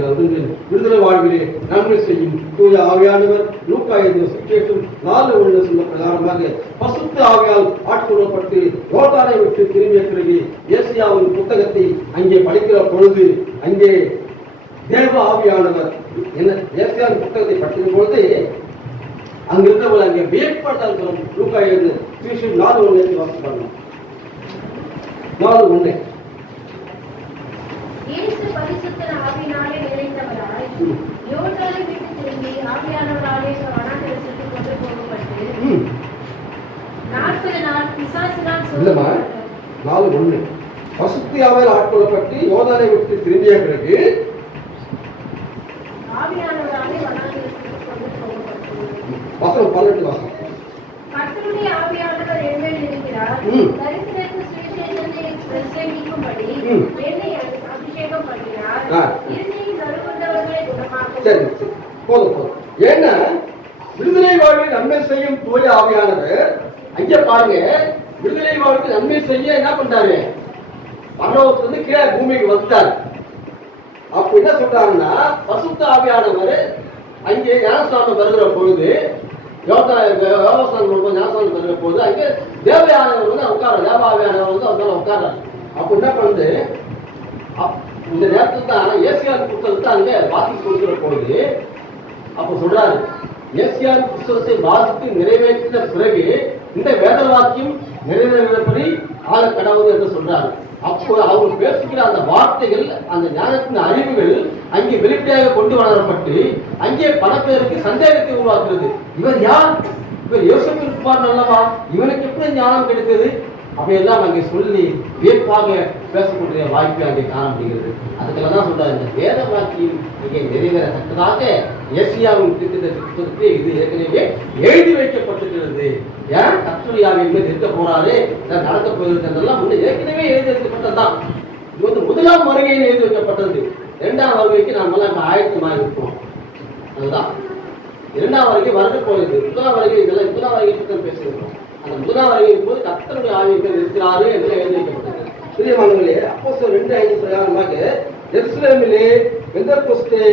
விடுதலை வாழ்விலே நன்மை செய்யும் தூய ஆவியானவர் லூக்கா 4:1 சொல்ல பிரகாரமாக பரிசுத்த ஆவியால் ஆட்கொள்ளப்பட்டு யோர்தானை விட்டு திரும்பிய பிறகு ஏசாயாவின் புத்தகத்தை அங்கே படிக்கிற பொழுது அங்கே தேவ ஆவியானவர் என்ன ஏசாயாவின் புத்தகத்தை படிக்கும் பொழுது அங்கிருந்தவர்கள் அங்கே வியப்பட்டால் சொல்லும். லூக்கா 4:1 வாசிப்பாங்க. 4:1 இயேசு பரிசுத்த ஆவியினாலே நிறைந்தவராய் யோர்தானை விட்டு திரும்பி ஆவியானவராலே வனாந்தரத்துக்கு கொண்டு போகப்பட்டு 40 நாள் பிசாசினால் சோதிக்கப்பட்டார். 4:1 பரிசுத்த ஆவியால் ஆட்கொள்ளப்பட்டு யோர்தானை விட்டு திரும்பிய பிறகு ஆவியானவராலே வனாந்தரத்துக்கு கொண்டு போகப்பட்டு வசனம் 18 வாசம். கர்த்தருடைய ஆவியானவர் என்மேல் இருக்கிறார், தரித்திரருக்கு சுவிசேஷத்தை பிரசங்கிக்கும்படி என்னை அபிஷேகம் பண்ணினார், இருதயம் நறுங்குண்டவர்களை குணமாக்கும். சரி, போதும். ஏன்னா விடுதலை வாழ்வில் நன்மை செய்யும் தூய ஆவியானவர் அங்கே பாருங்க, விடுதலை வாழ்வுக்கு நன்மை செய்ய என்ன பண்றாரு, பரலோகத்திலிருந்து கீழே பூமிக்கு வந்துட்டார். அப்ப என்ன சொல்றாங்கன்னா, பரிசுத்த ஆவியானவர் அங்கே ஞானஸ்நானம் வருகிற பொழுது யோகஸ்நானம் ஞானஸ்நானம் வருகிற பொழுது அங்கே தேவயானவர் வந்து உட்கார, தேவாவியானவர் வந்து அவங்களால உட்கார்றாரு. அப்ப என்ன பண்ணுது, இந்த நேரத்தில் தான் ஏசியாவின் புத்தகத்தை அங்கே வாசி கொடுக்கிற பொழுது அப்ப சொல்றாரு, ஏசியாவின் புத்தகத்தை வாசித்து நிறைவேற்றின பிறகு இந்த வேத வாக்கியம் நிறைவேறபடி ஆக கடவுள் என்று சொல்றாரு. அப்போ அவங்க பேசுகிற அந்த வார்த்தைகள், அந்த ஞானத்தின் அறிவுகள் அங்கே வெளிப்படையாக கொண்டு வரப்பட்டு அங்கே பல பேருக்கு சந்தேகத்தை உருவாக்குறது. இவர் யார், இவர் யோசிப்பு இருப்பார் அல்லவா, இவனுக்கு எப்படி ஞானம் கிடைத்தது அப்படியெல்லாம் அங்கே சொல்லி வியப்பாக பேசக்கூடிய வாய்ப்பு அங்கே காண முடிகிறது. அதுக்கெல்லாம் தான் சொல்றாரு, இந்த வேத வாக்கியம் இங்கே நிறைவேறத்தக்கதாக ஏசியாவின் திட்டத்தை இது ஏற்கனவே எழுதி வைக்கப்பட்டிருக்கிறது. ஏன் கர்த்தருடைய மீது இருக்க போறாரு, நடக்க போயிருக்கிறதெல்லாம் முன்னே ஏற்கனவே எழுதி வைக்கப்பட்டதுதான். இது வந்து முதலாம் வருகையில் எழுதி வைக்கப்பட்டது. 2ஆம் வருகைக்கு நாம் எல்லாம் ஆயத்தமாக இருக்கோம். அதுதான் 2ஆம் வருகை வரது போகுது. 1ஆம் வருகை இதெல்லாம் 1ஆம் வருகை பற்றி பேசுகிறோம். அந்த 1ஆம் வருகையின் போது கர்த்தருடைய ஆவியர்கள் இருக்கிறாரு என்று எழுதி வைக்கப்பட்டது. பிரியமானவர்களே, அப்போஸ்தலர் 2:5 பிரகாரமாக எருசலேமிலே பெந்தெகோஸ்தே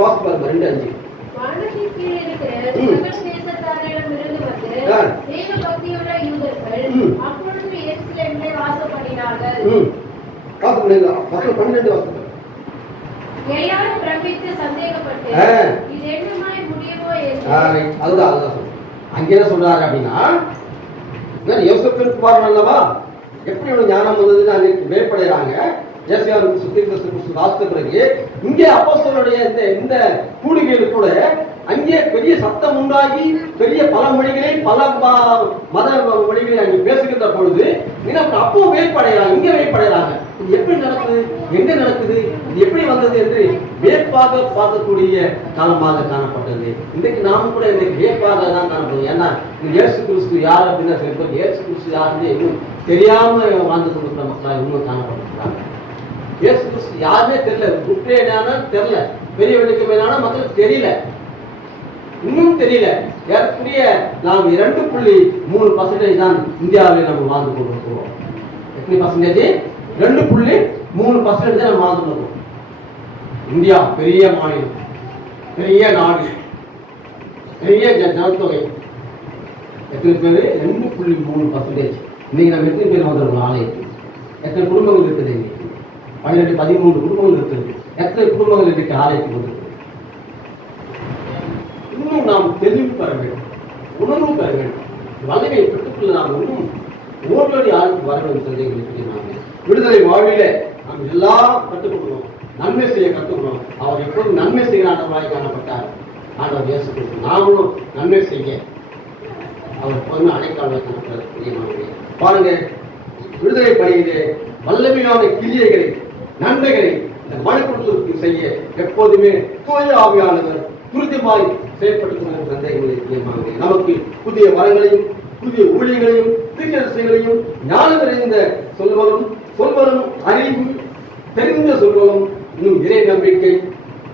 வாசிப்பார் 2:5 வானத்தின் கீழே இருக்கிற சகல தேசத்தாரிடமிருந்து வந்து தேவபக்தியுள்ள யூதர்கள் அப்பொழுது எருசலேமிலே வாசம் பண்ணினார்கள். எல்லாரும் பிரமித்து சந்தேகப்பட்டு இது என்னமாய் முடியுமோ என்று. அதுதான் அங்க என்ன சொல்றாரு அப்படின்னா, யோசேப்பிற்கு பாருங்க அல்லவா, எப்படி ஞானம் வந்ததுன்னு அன்னைக்கு வேப்படைறாங்க. ஏசாயாவுக்கு சுத்தீகரித்து வாசித்த பிறகு இங்கே அப்போஸ்தலருடைய இந்த கூடுகையில் கூட அங்கே பெரிய சத்தம் உண்டாகி பெரிய பல மொழிகளை பல மத மொழிகளை அங்கே பேசுகின்ற பொழுது அப்போ வேட்படைகிறாங்க, இங்கே வேட்படைகிறாங்க. இது எப்படி நடக்குது, எங்க நடக்குது, இது எப்படி வந்தது என்று வேட்பாக பார்க்கக்கூடிய காலமாக காணப்பட்டது. இன்றைக்கு நாம கூட இன்றைக்கு வேட்பாக தான் காணப்படுது. ஏன்னா இயேசு கிறிஸ்து யார் அப்படின்னு சொல்லி இயேசு கிறிஸ்து யாருன்னு இன்னும் தெரியாம வாழ்ந்து கொண்டிருக்கிற மக்களாக இன்னும் காணப்பட்டிருக்கிறாங்க. இயேசு கிறிஸ்து யாருமே தெரியல, உக்ரைனான தெரியல, பெரிய வெள்ளிக்கிழமையான மக்களுக்கு தெரியல, இன்னும் தெரியல. ஏற்கனவே நாம் 2.3% தான் இந்தியாவில் நம்ம வாழ்ந்து கொண்டிருக்கிறோம். எத்தனை பர்சன்டேஜ்? 2.3% தான் நம்ம வாழ்ந்து கொண்டிருக்கிறோம். இந்தியா பெரிய மாநிலம், பெரிய நாடு, பெரிய ஜனத்தொகை. எத்தனை பேர்? 2.3%. இன்னைக்கு நம்ம எத்தனை பேர் வந்துருக்கோம் ஆலயத்துக்கு? எத்தனை குடும்பங்கள் இருக்குது? இன்னைக்கு 12-13 குடும்பங்கள் இருக்குது. எத்தனை குடும்பங்கள் இன்னைக்கு ஆலயத்துக்கு வந்து? இன்னும் நாம் தெளிவு பெற வேண்டும், உணர்வு பெற வேண்டும். வல்லமையை பெற்றுக்கொள்ள நாம் இன்னும் ஓடோடி ஆளுக்கு வர வேண்டும் என்று எங்களுக்கு விடுதலை வாழ்வில நாம் எல்லாம் கற்றுக்கொள்ளணும், நன்மை செய்ய கற்றுக்கணும். அவர் எப்போதும் நன்மை செய்கிற ஆண்டவராய் காணப்பட்டார். ஆண்டவர் இயேசு கிறிஸ்து நாமளும் நன்மை செய்ய அவர் எப்போதுமே அடைக்கால காணப்படுறது. பாருங்க, விடுதலை பணியிலே வல்லமையான கிரியைகளை நன்மைகளை இந்த மனுக்குழுக்கு செய்ய எப்போதுமே தூய ஆவியானவர் துரிதமாய் செயல்படுத்தும் சந்தேகங்களை நமக்கு புதிய வரங்களையும் புதிய ஊழியங்களையும் தீர்க்கதரிசனங்களையும் ஞானம் நிறைந்த சொல்வரும் அறிவு தெரிந்த சொல்வரும் இன்னும் இறை நம்பிக்கை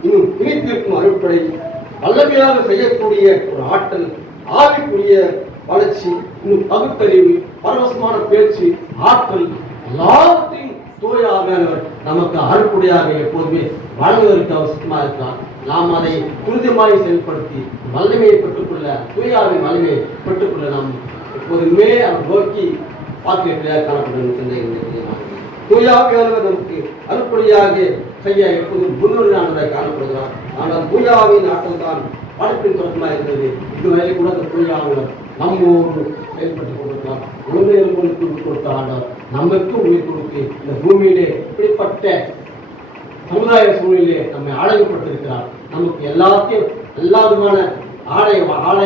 இன்னும் பிணித்திருக்கும் அருட்படை வல்லமையாக செய்யக்கூடிய ஒரு ஆற்றல் ஆவிக்குரிய வளர்ச்சி இன்னும் பகுத்தறிவு பரவசமான பேச்சு ஆற்றல் எல்லாத்தையும் தூய ஆவியானவர் நமக்கு அருட்படையாக எப்போதுமே வழங்குவதற்கு அவசியமாக இருக்கிறார். நாம் அதை துரிதமாக செயல்படுத்தி வல்லமையை பெற்றுக்கொள்ள தூயாவின் வல்லமையை பெற்றுக்கொள்ள நாம் எப்போதுமே அவர் நோக்கி பார்க்கிறதாக காணப்படும். தூயாவியானவர் நமக்கு அருட்படையாக செய்ய எப்போதும் முன்னுரிமையானதாக காணப்படுகிறார். ஆனால் தூயாவின் ஆற்றல் தான் படைப்பின் தொடக்கமாக இருந்தது. இதுவரை கூட அந்த தூயானவர் நம்மோடு செயல்பட்டுக் கொண்டிருக்கிறார். குழந்தைகளுக்கு கொடுத்த ஆண்டவர் நமக்கும் உயிர் கொடுத்து இந்த பூமியிலே இப்படிப்பட்ட சமுதாய சூழ்நிலையிலே நம்மை அழகுபட்டிருக்கிறார். நமக்கு எல்லா விதமான ஆடை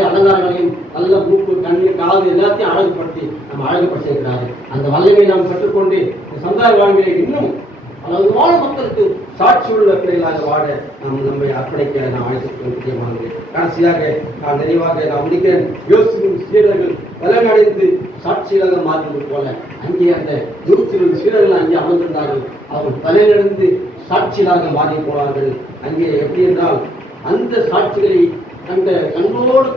அலங்காரங்களையும் நல்ல மூக்கு கண்ணு காது எல்லாத்தையும் அழகுபடுத்தி நம்ம அழகுபடுத்தியிருக்கிறாரு. அந்த வல்லமை நாம் பெற்றுக்கொண்டு இந்த சமுதாய வாழ்விலே இன்னும் பலவிதமான மக்களுக்கு சாட்சி உள்ள பிள்ளைகளாக வாழ நம்மை அர்ப்பணிக்க நாம் அழைத்து முக்கியமானது. கடைசியாக நான் நிறைவாக நான் முடிக்கிறேன். யோசிக்கும் சீடர்கள் பலனடைந்து சாட்சியாக மாறுவது போல அங்கே அந்த 120 சீடர்கள் அங்கே அமர்ந்திருந்தார்கள். அவர்கள் பலனடைந்து சாட்சியாக மாறி போனார்கள். அங்கே எப்படி என்றால் அந்த சாட்சிகளை அந்த கண்ணோடு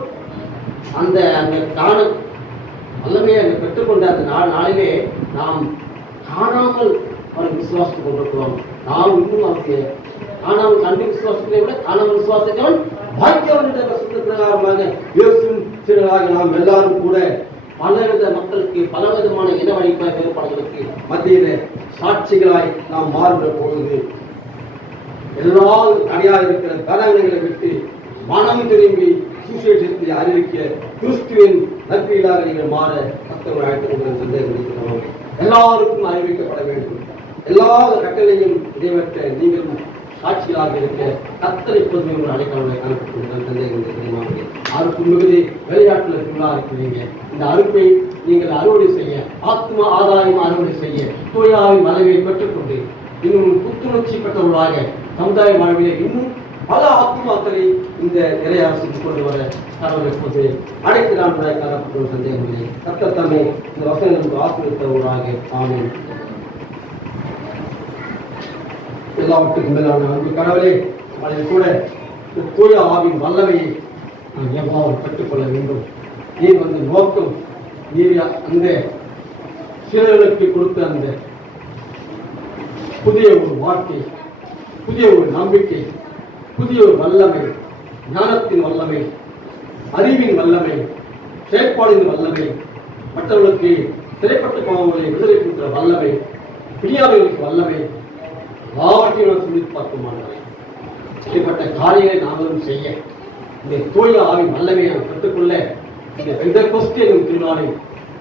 அந்த அந்த காண வல்லமையை அங்கே பெற்றுக்கொண்ட அந்த நாளிலே நாம் காணாமல் அவரை விசுவாசத்தை கொண்டிருக்கிறோம். நாம் இன்னும் அவருடைய காணாமல் கண்டு விசுவாசத்தை விட காணாமல் விசுவாசத்தவன் பாக்கியவன் என்ற பிரகாரமாக இயேசுவின் சீடர்களாக நாம் எல்லாரும் கூட பலவித மக்களுக்கு பலவிதமான இனவழிப்பாக வேறுபாடுகளுக்கு மத்தியிலே சாட்சிகளாய் நாம் மாறுகிற பொழுது எல்லா தனியாக இருக்கிற தரங்களை விட்டு மனம் திரும்பி சுசேஷத்தை அறிவிக்க கிறிஸ்துவின் நற்பிலாக நீங்கள் மாற கர்த்தர் அழைத்து சந்தேகம் எல்லாருக்கும் அறிவிக்கப்பட வேண்டும். எல்லா கட்டளையும் இடைவெற்ற நீங்களும் சாட்சிகளாக இருக்க கர்த்தர் இப்போதுமே ஒரு அழைக்காமலை காணப்பட்டு சந்தேகம் தெரியுமா? அறுப்பு மிகுதி விளையாட்டுல இருக்கிறீங்க. இந்த அறுப்பை நீங்கள் அறுவடை செய்ய ஆத்மா ஆதாயம் அறுவடை செய்ய தூயாவின் வல்லமையை பெற்றுக்கொண்டு இன்னும் புத்துணர்ச்சி பெற்றவர்களாக சமுதாய வாழ்விலே இன்னும் பல ஆத்மாக்களை இந்த நிறையாசிக்கு கொண்டு வர கடவுள் எப்போது அழைக்கிறான் காணப்பட்ட சந்தேகம் இல்லை. கர்த்தர் தம்மை இந்த வசனங்களுக்கு ஆசிரியத்தவர்களாக ஆமென். எல்லாவற்றுக்கும் மேலான அன்பு கடவுளே, அதை கூட தூய ஆவின் வல்லமையை நான் எவ்வாறு கற்றுக்கொள்ள வேண்டும்? நீர் வந்து நோக்கம் நீர் அந்த சீடர்களுக்கு கொடுத்த அந்த புதிய ஒரு வாழ்க்கை, புதிய ஒரு நம்பிக்கை, புதிய ஒரு வல்லமை, ஞானத்தின் வல்லமை, அறிவின் வல்லமை, செயற்பாடின் வல்லமை, மற்றவர்களுக்கு திரைப்பட்டு போனவர்களை விடுதலை கொடுக்கிற வல்லமை, பிரியாதவர்களுக்கு வல்லமை, எல்லாவற்றையும் சிந்தித்து பார்க்குமானால் இப்படிப்பட்ட காரியங்களை நாங்களும் செய்ய இந்த தூய ஆவின் வல்லமையை பெற்றுக்கொள்ள இந்த பெந்தெகோஸ்தே திருநாளை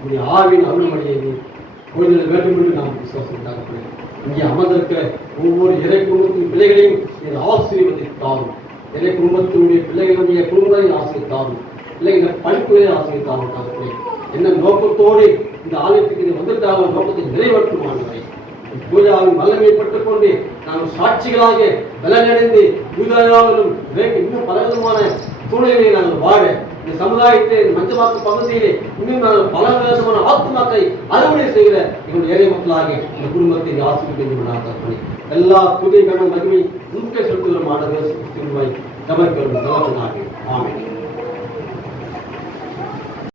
இந்த ஆவின் அருள்மொழியை ஓய்தல் வேண்டும் என்று நாம் விசுவாசம் தகப்பனே. இங்கே அமர்ந்திருக்கிற ஒவ்வொரு இறை குடும்பத்தின் பிள்ளைகளையும் நீர் ஆசீர்வதித்தாரும். இறை குடும்பத்தினுடைய பிள்ளைகளுடைய குடும்பத்தை ஆசீர்வதித்தாரும். பிள்ளைகள் படிப்புகளை ஆசீர்வதித்தாரும் தகப்பனே. என்ன நோக்கத்தோடு இந்த ஆலயத்துக்கு வந்துட்டாக நோக்கத்தை நிறைவேற்றுமானவரை பூஜாவின் வல்லமையை பெற்றுக் கொண்டு நாங்கள் சாட்சிகளாக பலனடைந்து பூஜாவிலும் இன்னும் பலவிதமான சூழ்நிலையை நாங்கள் வாழ இந்த சமுதாயத்தை மஞ்சமாக்கு பகுதியிலே இன்னும் நாங்கள் பல விதமான ஆத்மாக்களை அறுவடை செய்கிற எங்களுடைய ஏழை மக்களாக இந்த குடும்பத்தை ஆசீர்வதித்து எல்லா துணை கணம் மகிமை முக்கிய செலுத்துகிற மாணவர் திருவாய் தவறுகள் ஆமென்.